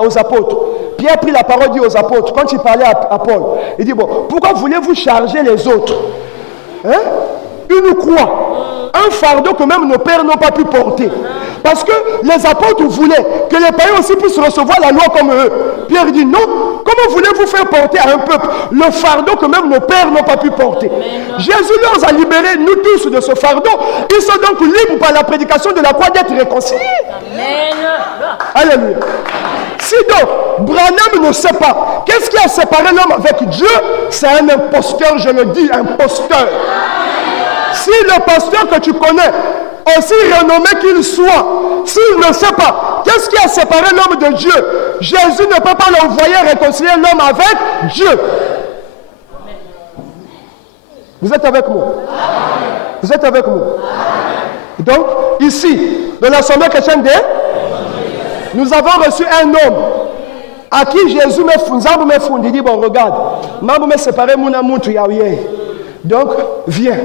aux apôtres. Pierre prit la parole, dit aux apôtres, quand il parlait à Paul, il dit, bon, pourquoi voulez-vous charger les autres? Hein? Une croix, un fardeau que même nos pères n'ont pas pu porter. Parce que les apôtres voulaient que les païens aussi puissent recevoir la loi comme eux. Pierre dit, non, comment voulez-vous faire porter à un peuple le fardeau que même nos pères n'ont pas pu porter? Jésus leur a libérés, nous tous, de ce fardeau. Ils sont donc libres par la prédication de la croix d'être réconciliés. Amen. Alléluia. Si donc, Branham ne sait pas, qu'est-ce qui a séparé l'homme avec Dieu? C'est un imposteur, je le dis, imposteur. Si le pasteur que tu connais, aussi renommé qu'il soit, s'il ne sait pas, qu'est-ce qui a séparé l'homme de Dieu? Jésus ne peut pas l'envoyer réconcilier l'homme avec Dieu. Vous êtes avec moi? Vous êtes avec moi? Donc, ici, dans l'Assemblée chrétienne nous avons reçu un homme à qui Jésus m'a fondé. Il dit, bon, regarde, je me séparé, donc, viens.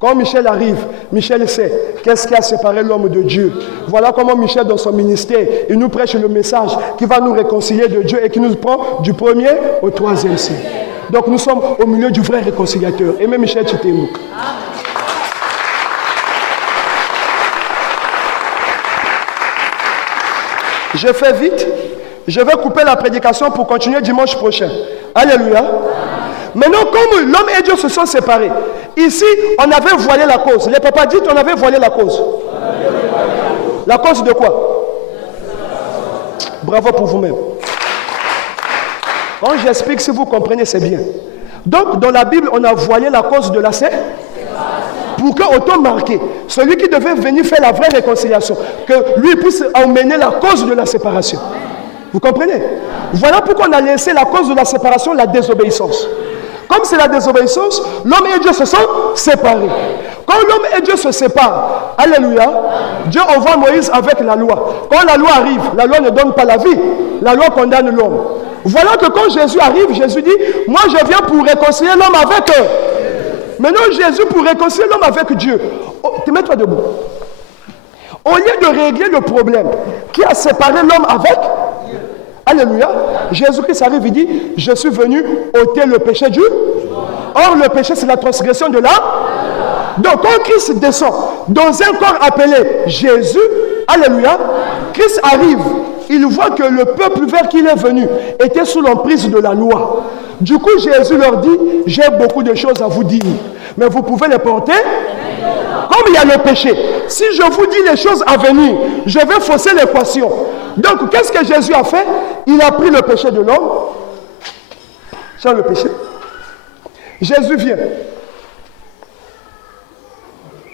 Quand Michel arrive, Michel sait qu'est-ce qui a séparé l'homme de Dieu. Voilà comment Michel, dans son ministère, il nous prêche le message qui va nous réconcilier de Dieu et qui nous prend du premier au troisième siècle. Donc nous sommes au milieu du vrai réconciliateur. Et même Michel Chitemouk. Je fais vite. Je vais couper la prédication pour continuer dimanche prochain. Alléluia. Maintenant, comme l'homme et Dieu se sont séparés, ici, on avait voilé la cause. Les papas disent qu'on avait voilé la cause. La cause de quoi? Bravo pour vous-même. Quand j'explique, si vous comprenez, c'est bien. Donc, dans la Bible, on a voilé la cause de la séparation. Pour qu'autant marqué, celui qui devait venir faire la vraie réconciliation, que lui puisse emmener la cause de la séparation. Vous comprenez? Voilà pourquoi on a laissé la cause de la séparation, la désobéissance. Comme c'est la désobéissance, l'homme et Dieu se sont séparés. Quand l'homme et Dieu se séparent, alléluia, Dieu envoie Moïse avec la loi. Quand la loi arrive, la loi ne donne pas la vie, la loi condamne l'homme. Voilà que quand Jésus arrive, Jésus dit, moi je viens pour réconcilier l'homme avec eux. Maintenant Jésus pour réconcilier l'homme avec Dieu. Oh, mets-toi debout. Au lieu de régler le problème qui a séparé l'homme avec, alléluia, Jésus-Christ arrive et dit, je suis venu ôter le péché du. Or, le péché, c'est la transgression de la. Donc, quand Christ descend dans un corps appelé Jésus, alléluia, Christ arrive, il voit que le peuple vers qui il est venu était sous l'emprise de la loi. Du coup, Jésus leur dit, j'ai beaucoup de choses à vous dire, mais vous pouvez les porter. Comme il y a le péché, si je vous dis les choses à venir, je vais fausser l'équation. Donc, qu'est-ce que Jésus a fait? Il a pris le péché de l'homme. Sans le péché. Jésus vient.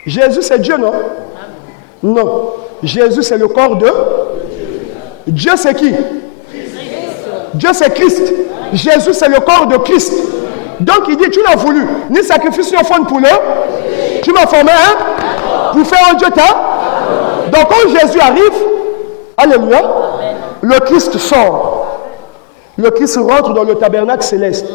Jésus, c'est Dieu, non? Non. Jésus, c'est le corps de Dieu, c'est qui? Dieu, c'est Christ. Jésus, c'est le corps de Christ. Donc, il dit, tu n'as voulu ni sacrifice ni offrande pour le. Tu m'as formé, hein? Pour faire un Dieu, Donc, quand Jésus arrive, alléluia, le Christ sort. Le Christ rentre dans le tabernacle céleste.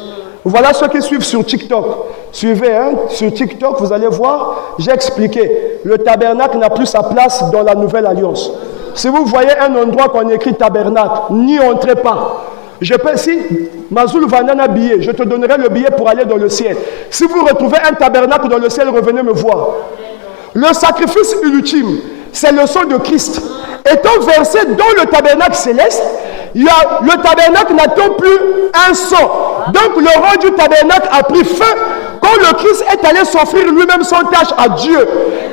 Voilà ceux qui suivent sur TikTok. Suivez, hein, sur TikTok, vous allez voir, j'ai expliqué. Le tabernacle n'a plus sa place dans la nouvelle alliance. Si vous voyez un endroit qu'on écrit tabernacle, n'y entrez pas. Je peux, si Mazoul Vandana billet, je te donnerai le billet pour aller dans le ciel. Si vous retrouvez un tabernacle dans le ciel, revenez me voir. Le sacrifice ultime, c'est le sang de Christ. Étant versé dans le tabernacle céleste, le tabernacle n'attend plus un sang. Donc le roi du tabernacle a pris fin quand le Christ est allé s'offrir lui-même sans tâche à Dieu.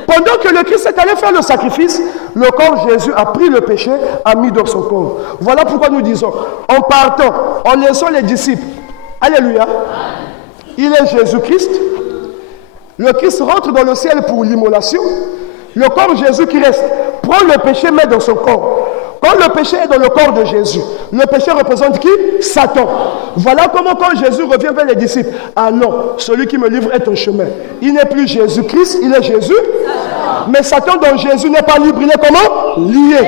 Pendant que le Christ est allé faire le sacrifice, le corps Jésus a pris le péché, a mis dans son corps. Voilà pourquoi nous disons, en partant, en laissant les disciples, alléluia, il est Jésus-Christ. Le Christ rentre dans le ciel pour l'immolation. Le corps Jésus qui reste prend le péché, met dans son corps. Quand le péché est dans le corps de Jésus, le péché représente qui? Satan. Voilà comment quand Jésus revient vers les disciples, ah non, celui qui me livre est un chemin. Il n'est plus Jésus-Christ, il est Jésus. Mais Satan dont Jésus n'est pas libre, il est comment? Lié.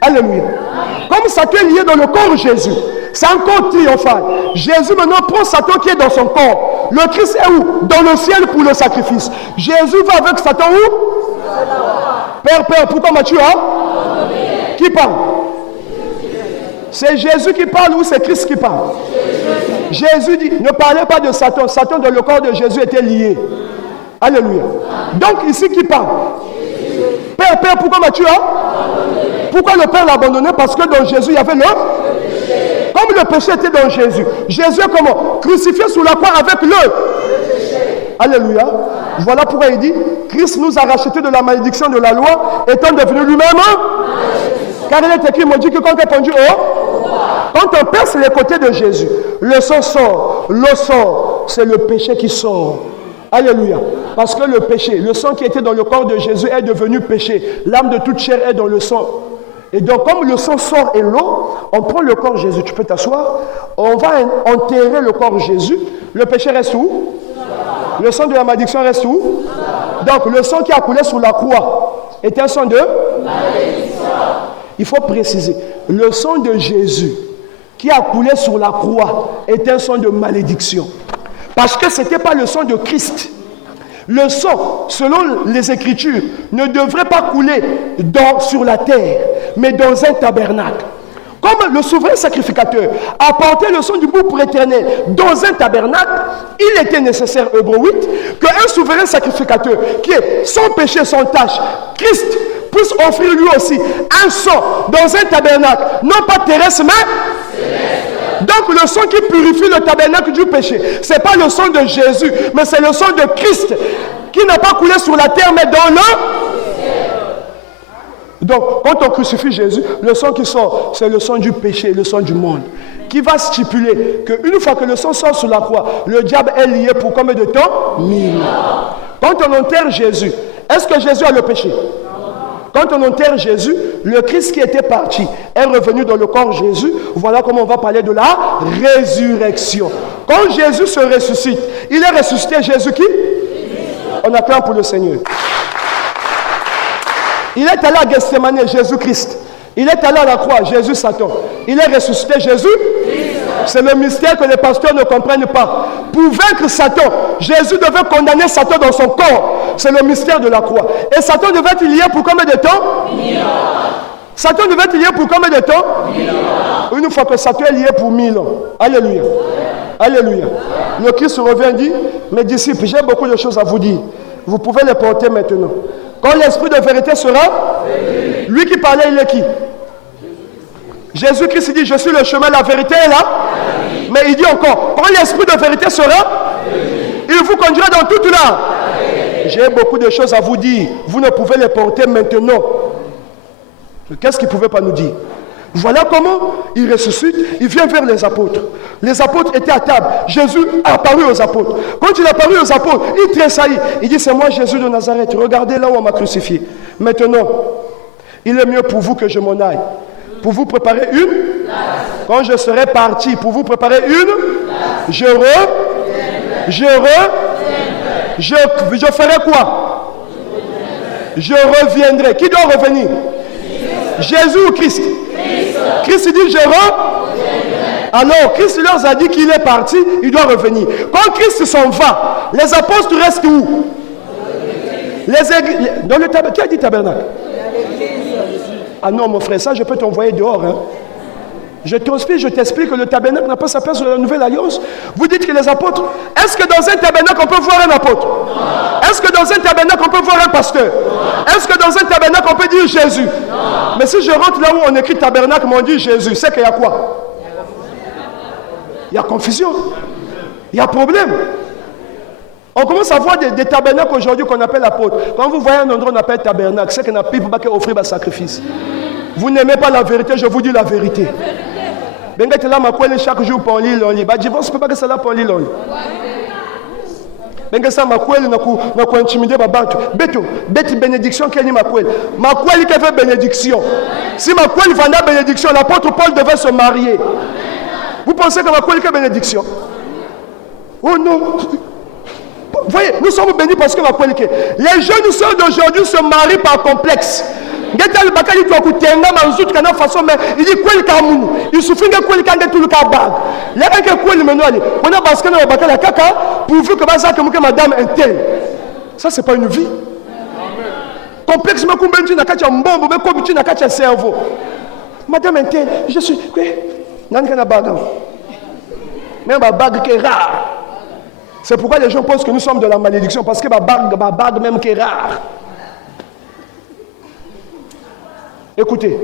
Alléluia. Comme Satan est lié dans le corps de Jésus, c'est un corps triomphal. Jésus maintenant prend Satan qui est dans son corps. Le Christ est où? Dans le ciel pour le sacrifice. Jésus va avec Satan où? Père, pourquoi m'as-tu Qui parle? C'est Jésus qui parle ou c'est Christ qui parle? Jésus dit, ne parlez pas de Satan. Satan dans le corps de Jésus était lié. Alléluia. Donc ici qui parle? Père, pourquoi m'as-tu Pourquoi le Père l'a abandonné? Parce que dans Jésus, il y avait le. Comme le péché était dans Jésus. Jésus est comment? Crucifié sous la croix avec le. Alléluia. Voilà pourquoi il dit, Christ nous a rachetés de la malédiction de la loi, étant devenu lui-même. Car il est écrit, il m'a dit que quand tu es pendu quand on perce les côtés de Jésus, le sang sort, l'eau sort, c'est le péché qui sort. Alléluia. Parce que le péché, le sang qui était dans le corps de Jésus est devenu péché. L'âme de toute chair est dans le sang. Et donc, comme le sang sort et l'eau, on prend le corps de Jésus. Tu peux t'asseoir. On va enterrer le corps de Jésus. Le péché reste où? Le sang de la malédiction reste où? Donc, le sang qui a coulé sous la croix est un sang de malédiction. Il faut préciser. Le sang de Jésus qui a coulé sur la croix est un sang de malédiction. Parce que ce n'était pas le sang de Christ. Le sang, selon les Écritures, ne devrait pas couler sur la terre, mais dans un tabernacle. Comme le souverain sacrificateur a porté le sang du bouc éternel dans un tabernacle, il était nécessaire, Hébreux 8, qu'un souverain sacrificateur qui est sans péché, sans tache, Christ, puisse offrir lui aussi un sang dans un tabernacle, non pas terrestre, mais céleste. Donc le sang qui purifie le tabernacle du péché, ce n'est pas le sang de Jésus, mais c'est le sang de Christ qui n'a pas coulé sur la terre, mais dans le ciel. Donc quand on crucifie Jésus, le sang qui sort, c'est le sang du péché, le sang du monde, qui va stipuler qu'une fois que le sang sort sur la croix, le diable est lié pour combien de temps? 1000 ans. Quand on enterre Jésus, est-ce que Jésus a le péché? Quand on enterre Jésus, le Christ qui était parti est revenu dans le corps de Jésus. Voilà comment on va parler de la résurrection. Quand Jésus se ressuscite, il est ressuscité Jésus qui? On acclame pour le Seigneur. Il est allé à Gethsemane, Jésus-Christ. Il est allé à la croix, Jésus Satan. Il est ressuscité Jésus. C'est le mystère que les pasteurs ne comprennent pas. Pour vaincre Satan, Jésus devait condamner Satan dans son corps. C'est le mystère de la croix. Et Satan devait être lié pour combien de temps? 1000 ans. Satan devait être lié pour combien de temps? 1000 ans. Une fois que Satan est lié pour 1000 ans. Alléluia. Alléluia. Le Christ revient et dit, mes disciples, j'ai beaucoup de choses à vous dire. Vous pouvez les porter maintenant. Quand l'esprit de vérité sera, lui qui parlait, il est qui? Jésus-Christ dit, je suis le chemin, la vérité est là. Mais il dit encore, quand l'esprit de vérité sera, il vous conduira dans toute là. J'ai beaucoup de choses à vous dire. Vous ne pouvez les porter maintenant. Qu'est-ce qu'il ne pouvait pas nous dire? Voilà comment il ressuscite, il vient vers les apôtres. Les apôtres étaient à table. Jésus a apparu aux apôtres. Quand il est apparu aux apôtres, il tressaillit. Il dit, c'est moi Jésus de Nazareth. Regardez là où on m'a crucifié. Maintenant, il est mieux pour vous que je m'en aille. Pour vous préparer une. Quand je serai parti, pour vous préparer une. Je ferai quoi? Je reviendrai. Qui doit revenir? Jésus ou Christ? Christ dit je reviendrai. Alors Christ leur a dit qu'il est parti, il doit revenir. Quand Christ s'en va, les apôtres restent où? Dans le tabernacle. Qui a dit tabernacle? Ah non mon frère, ça je peux t'envoyer dehors. Hein. Je t'explique que le tabernacle n'a pas sa place dans la nouvelle alliance. Vous dites que les apôtres, est-ce que dans un tabernacle on peut voir un apôtre? Est-ce que dans un tabernacle on peut voir un pasteur? Est-ce que dans un tabernacle on peut dire Jésus? Mais si je rentre là où on écrit tabernacle, mais on dit Jésus, c'est qu'il y a quoi? Il y a confusion. Il y a problème. On commence à voir des tabernacles aujourd'hui qu'on appelle apôtres. Quand vous voyez un endroit qu'on appelle tabernacle, c'est qu'on n'a pas pu offrir un sacrifice. Vous n'aimez pas la vérité, je vous dis la vérité. Chaque jour pour lire l'on lit. Divorce peut pas que ça là pour lire l'on lit. Benga ça makweli na ku intimider babantu. Beto, beti bénédiction qui est makweli. Makweli qui fait bénédiction. Si makweli vendait bénédiction, l'apôtre Paul devait se marier. Vous pensez que makweli qui est bénédiction? Oh non. Vous voyez, nous sommes bénis parce que makweli qui. Les jeunes sœurs d'aujourd'hui se marient par complexe. Il suffit que tout le cas il y a quelqu'un qui on a basé dans la caca pourvu que madame est telle. Ça c'est pas une vie. Complexe mais comme tu n'as qu'à un bombe mais comme tu n'as qu'à un cerveau. Madame est telle, je suis même ma bague qui est rare. C'est pourquoi les gens pensent que nous sommes de la malédiction parce que ma bague même qui est rare. Écoutez,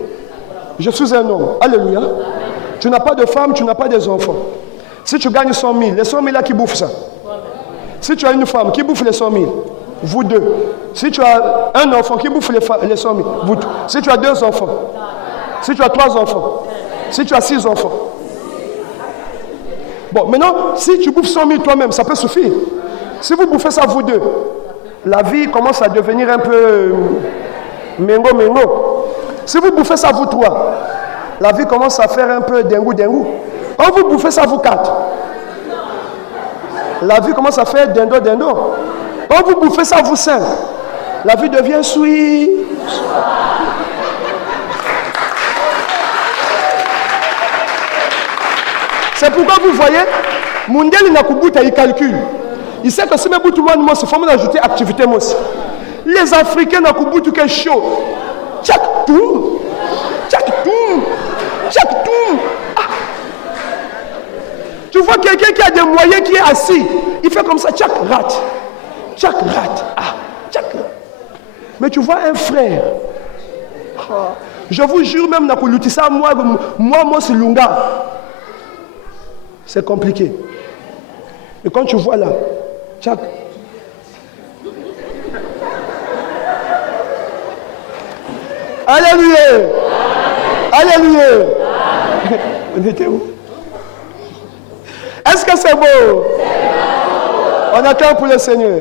je suis un homme. Alléluia. Tu n'as pas de femme, tu n'as pas des enfants. Si tu gagnes 100 000, les 100 000 là qui bouffent ça. Si tu as une femme, qui bouffe les 100 000? Vous deux. Si tu as un enfant, qui bouffe les 100 000? Vous deux. Si tu as 2 enfants. Si tu as 3 enfants. Si tu as 6 enfants. Bon, maintenant, si tu bouffes 100 000 toi-même, ça peut suffire. Si vous bouffez ça vous deux, la vie commence à devenir un peu mengo. Si vous bouffez ça vous 3, la vie commence à faire un peu dingou. Quand vous bouffez ça vous 4, la vie commence à faire dindo. Quand vous bouffez ça vous 5, la vie devient sweet. C'est pourquoi vous voyez, Mundel Nakubuta il calcule. Il sait que si tout le monde il faut ajouter activité. Les Africains Nakubuta qui est chaud. Tchak toum. Ah. Tu vois quelqu'un qui a des moyens qui est assis, il fait comme ça, tchak rat. Ah, tchak. Mais tu vois un frère. Je vous jure même na kulutisa moi c'est lunga. C'est compliqué. Et quand tu vois là, tchak. Alléluia. On était où? Est-ce que c'est beau? On attend pour le Seigneur.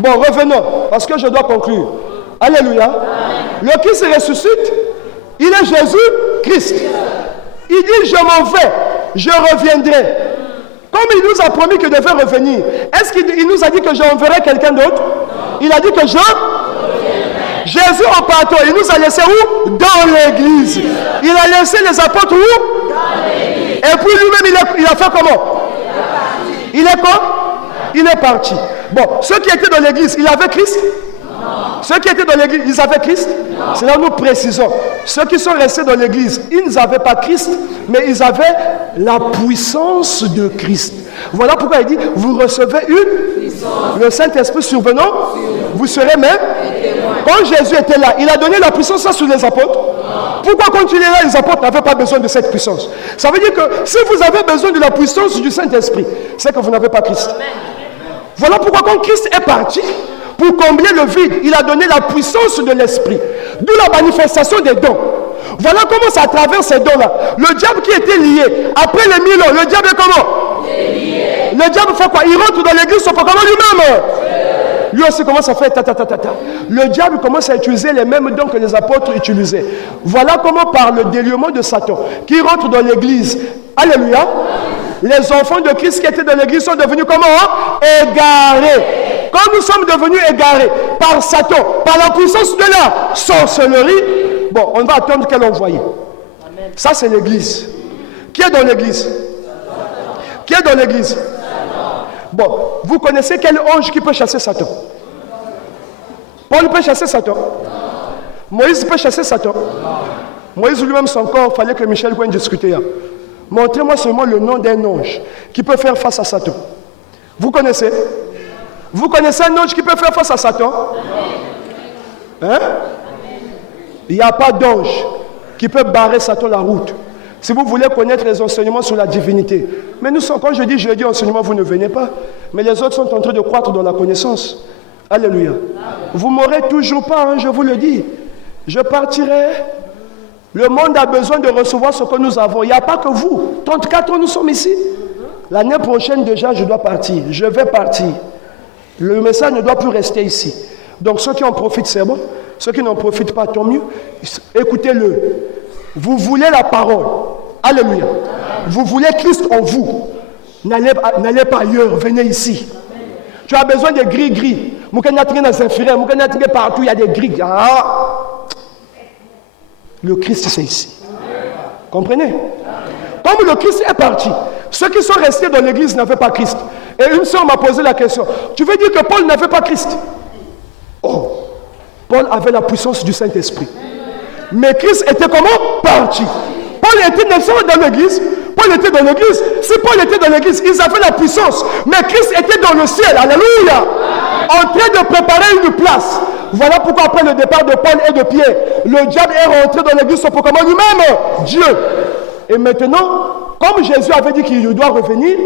Bon, revenons, parce que je dois conclure. Alléluia. Le Christ ressuscite. Il est Jésus-Christ. Il dit, je m'en vais, je reviendrai. Comme il nous a promis qu'il devait revenir, est-ce qu'il nous a dit que j'enverrai quelqu'un d'autre? Il a dit que Jésus en partant, il nous a laissé où? Dans l'église. Il a laissé les apôtres où? Dans l'église. Et puis lui-même, il a fait comment? Il est quoi? il est parti. Bon, ceux qui étaient dans l'église, ils avaient Christ? Non. Ceux qui étaient dans l'église, ils avaient Christ? Non. C'est là où nous précisons. Ceux qui sont restés dans l'église, ils n'avaient pas Christ, mais ils avaient la puissance de Christ. Voilà pourquoi il dit, vous recevez une puissance. Le Saint-Esprit survenant, vous serez même. Quand Jésus était là, il a donné la puissance ça sur les apôtres. Pourquoi quand il est là, les apôtres n'avaient pas besoin de cette puissance? Ça veut dire que si vous avez besoin de la puissance du Saint-Esprit, c'est que vous n'avez pas Christ. Voilà pourquoi quand Christ est parti, pour combler le vide, il a donné la puissance de l'Esprit. D'où la manifestation des dons. Voilà comment ça travers ces dons-là. Le diable qui était lié, après les 1000 ans, le diable est comment? Le diable fait quoi? Il rentre dans l'église, son comment lui-même. Lui aussi commence à faire ta. Le diable commence à utiliser les mêmes dons que les apôtres utilisaient. Voilà comment par le déliement de Satan, qui rentre dans l'église. Alléluia. Les enfants de Christ qui étaient dans l'église sont devenus comment? Égarés. Quand nous sommes devenus égarés par Satan, par la puissance de la sorcellerie, bon, on va attendre qu'elle envoie. Ça, c'est l'église. Qui est dans l'église? Qui est dans l'église? Bon, vous connaissez quel ange qui peut chasser Satan? Paul peut chasser Satan? Moïse peut chasser Satan? Moïse lui-même, son corps, il fallait que Michel vienne discuter. Montrez-moi seulement le nom d'un ange qui peut faire face à Satan. Vous connaissez? Vous connaissez un ange qui peut faire face à Satan? Hein? Il n'y a pas d'ange qui peut barrer Satan la route. Si vous voulez connaître les enseignements sur la divinité. Mais nous sommes, quand je dis enseignement, vous ne venez pas. Mais les autres sont en train de croître dans la connaissance. Alléluia. Vous ne m'aurez toujours pas, hein, je vous le dis. Je partirai. Le monde a besoin de recevoir ce que nous avons. Il n'y a pas que vous. 34 ans, nous sommes ici. L'année prochaine, déjà, je dois partir. Je vais partir. Le message ne doit plus rester ici. Donc, ceux qui en profitent, c'est bon. Ceux qui n'en profitent pas, tant mieux. Écoutez-le. Vous voulez la parole. Alléluia. Vous voulez Christ en vous. N'allez pas ailleurs. Venez ici. Tu as besoin de gris-gris. Partout, il y a des gris. Ah. Le Christ, c'est ici. Comprenez? Comme le Christ est parti, ceux qui sont restés dans l'église n'avaient pas Christ. Et une sœur m'a posé la question. Tu veux dire que Paul n'avait pas Christ? Oh, Paul avait la puissance du Saint-Esprit. Mais Christ était comment? Parti. Paul était dans l'église. Paul était dans l'église. Si Paul était dans l'église, ils avaient la puissance. Mais Christ était dans le ciel. Alléluia. En train de préparer une place. Voilà pourquoi après le départ de Paul et de Pierre, le diable est rentré dans l'église pour comment lui-même? Dieu. Et maintenant, comme Jésus avait dit qu'il doit revenir,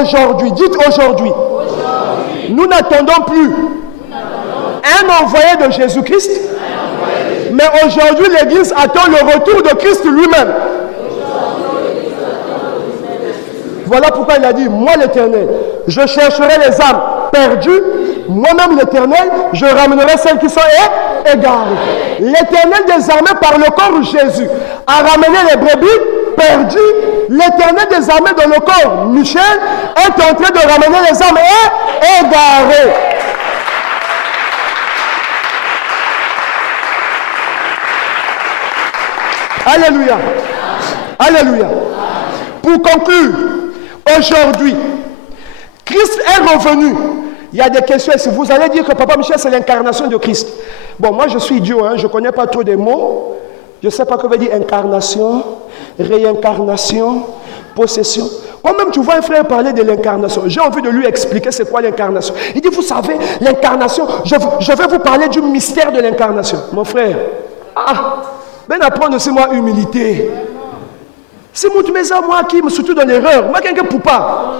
aujourd'hui, dites aujourd'hui, nous n'attendons plus un envoyé de Jésus-Christ, mais aujourd'hui l'église attend le retour de Christ lui-même. Voilà pourquoi il a dit, moi l'Éternel, je chercherai les âmes perdues, moi-même l'Éternel, je ramènerai celles qui sont égarées. L'Éternel des armées par le corps Jésus a ramené les brebis perdues. L'Éternel des armées dans le corps Michel est en train de ramener les âmes égarées. Alléluia. Alléluia. Pour conclure, aujourd'hui, Christ est revenu. Il y a des questions. Si vous allez dire que Papa Michel, c'est l'incarnation de Christ. Bon, moi, je suis idiot, hein, je ne connais pas trop des mots. Je ne sais pas ce que veut dire incarnation, réincarnation, possession. Moi-même, tu vois un frère parler de l'incarnation. J'ai envie de lui expliquer c'est quoi l'incarnation. Il dit, vous savez, l'incarnation, je vais vous parler du mystère de l'incarnation. Mon frère, ben apprendre aussi moi humilité. C'est moi qui me surtout dans l'erreur. Moi, quelqu'un pour pas.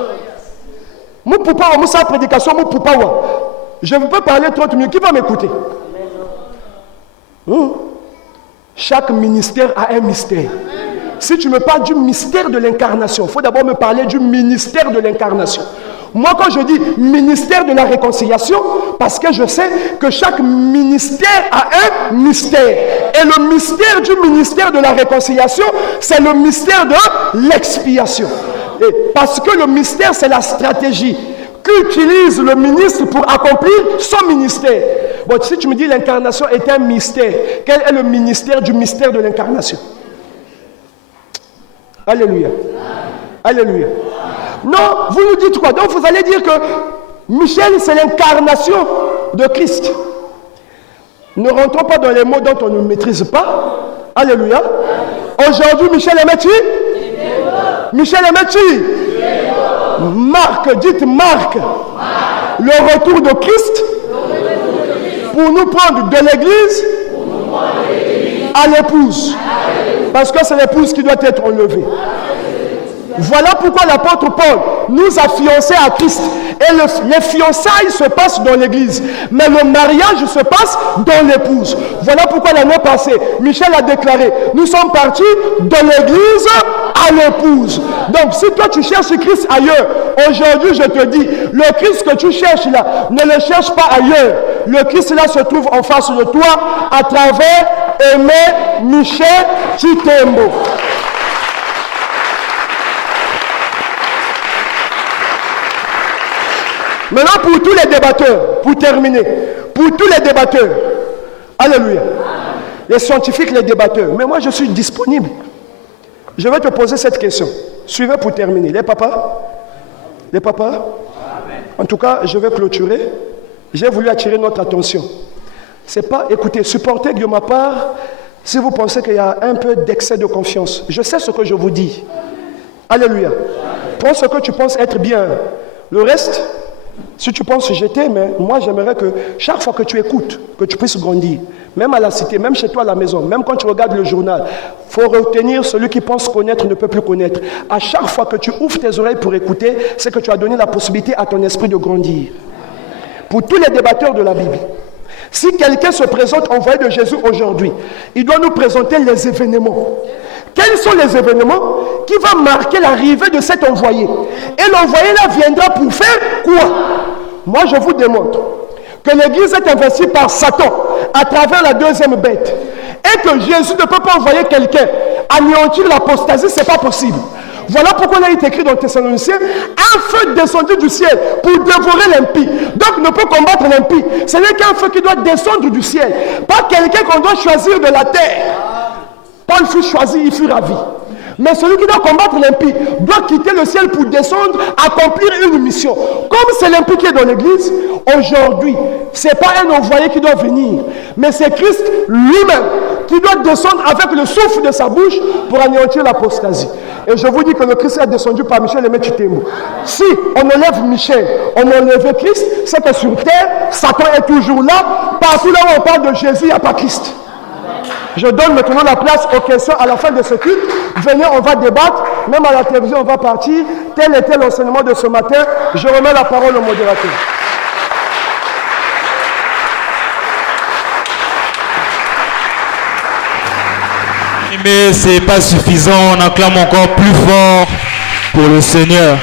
Moi, pour pas, moi, sa prédication, moi, pour pas. Je ne peux parler 30 minutes. Qui va m'écouter? Chaque ministère a un mystère. Si tu me parles du mystère de l'incarnation, il faut d'abord me parler du ministère de l'incarnation. Moi, quand je dis ministère de la réconciliation, parce que je sais que chaque ministère a un mystère. Et le mystère du ministère de la réconciliation, c'est le mystère de l'expiation. Et parce que le mystère, c'est la stratégie qu'utilise le ministre pour accomplir son ministère. Bon, si tu me dis l'incarnation est un mystère, quel est le ministère du mystère de l'incarnation? Alléluia. Alléluia. Non, vous nous dites quoi? Donc vous allez dire que Michel, c'est l'incarnation de Christ. Ne rentrons pas dans les mots dont on ne maîtrise pas. Alléluia. Aujourd'hui, Michel est métier. Michel est métier. Marc, dites Marc. Le retour de Christ pour nous prendre de l'église à l'épouse. Parce que c'est l'épouse qui doit être enlevée. Voilà pourquoi l'apôtre Paul nous a fiancés à Christ. Et les fiançailles se passent dans l'église. Mais le mariage se passe dans l'épouse. Voilà pourquoi l'année passée, Michel a déclaré, nous sommes partis de l'église à l'épouse. Donc si toi tu cherches Christ ailleurs, aujourd'hui je te dis, le Christ que tu cherches là, ne le cherche pas ailleurs. Le Christ là se trouve en face de toi à travers Aimé Michel Chitembo. Maintenant, pour tous les débatteurs, pour terminer, pour tous les débatteurs, alléluia, les scientifiques, les débatteurs, mais moi je suis disponible. Je vais te poser cette question. Suivez pour terminer. Les papas? En tout cas, je vais clôturer. J'ai voulu attirer notre attention. C'est pas, écoutez, supportez de ma part si vous pensez qu'il y a un peu d'excès de confiance. Je sais ce que je vous dis. Alléluia. Prends ce que tu penses être bien. Le reste, si tu penses jeter, mais moi j'aimerais que chaque fois que tu écoutes, que tu puisses grandir. Même à la cité, même chez toi à la maison, même quand tu regardes le journal, il faut retenir celui qui pense connaître ne peut plus connaître. À chaque fois que tu ouvres tes oreilles pour écouter, c'est que tu as donné la possibilité à ton esprit de grandir. Pour tous les débatteurs de la Bible, si quelqu'un se présente envoyé de Jésus aujourd'hui, il doit nous présenter les événements. Quels sont les événements qui vont marquer l'arrivée de cet envoyé? Et l'envoyé là viendra pour faire quoi? Moi je vous démontre que l'église est investie par Satan à travers la deuxième bête. Et que Jésus ne peut pas envoyer quelqu'un anéantir l'apostasie, ce n'est pas possible. Voilà pourquoi il est écrit dans Thessaloniciens, un feu descendu du ciel pour dévorer l'impie. Donc ne peut combattre l'impie. Ce n'est qu'un feu qui doit descendre du ciel. Pas quelqu'un qu'on doit choisir de la terre. Paul fut choisi, il fut ravi. Mais celui qui doit combattre l'impie doit quitter le ciel pour descendre, accomplir une mission. Comme c'est l'impie qui est dans l'église, aujourd'hui, ce n'est pas un envoyé qui doit venir, mais c'est Christ lui-même qui doit descendre avec le souffle de sa bouche pour anéantir l'apostasie. Et je vous dis que le Christ est descendu par Michel Aimé Chitembo. Si on enlève Michel, on enlève Christ, c'est que sur terre, Satan est toujours là. Partout là où on parle de Jésus, il n'y a pas Christ. Je donne maintenant la place aux questions à la fin de ce culte. Venez, on va débattre. Même à la télévision, on va partir. Tel était l'enseignement de ce matin. Je remets la parole au modérateur. Mais ce n'est pas suffisant. On acclame encore plus fort pour le Seigneur.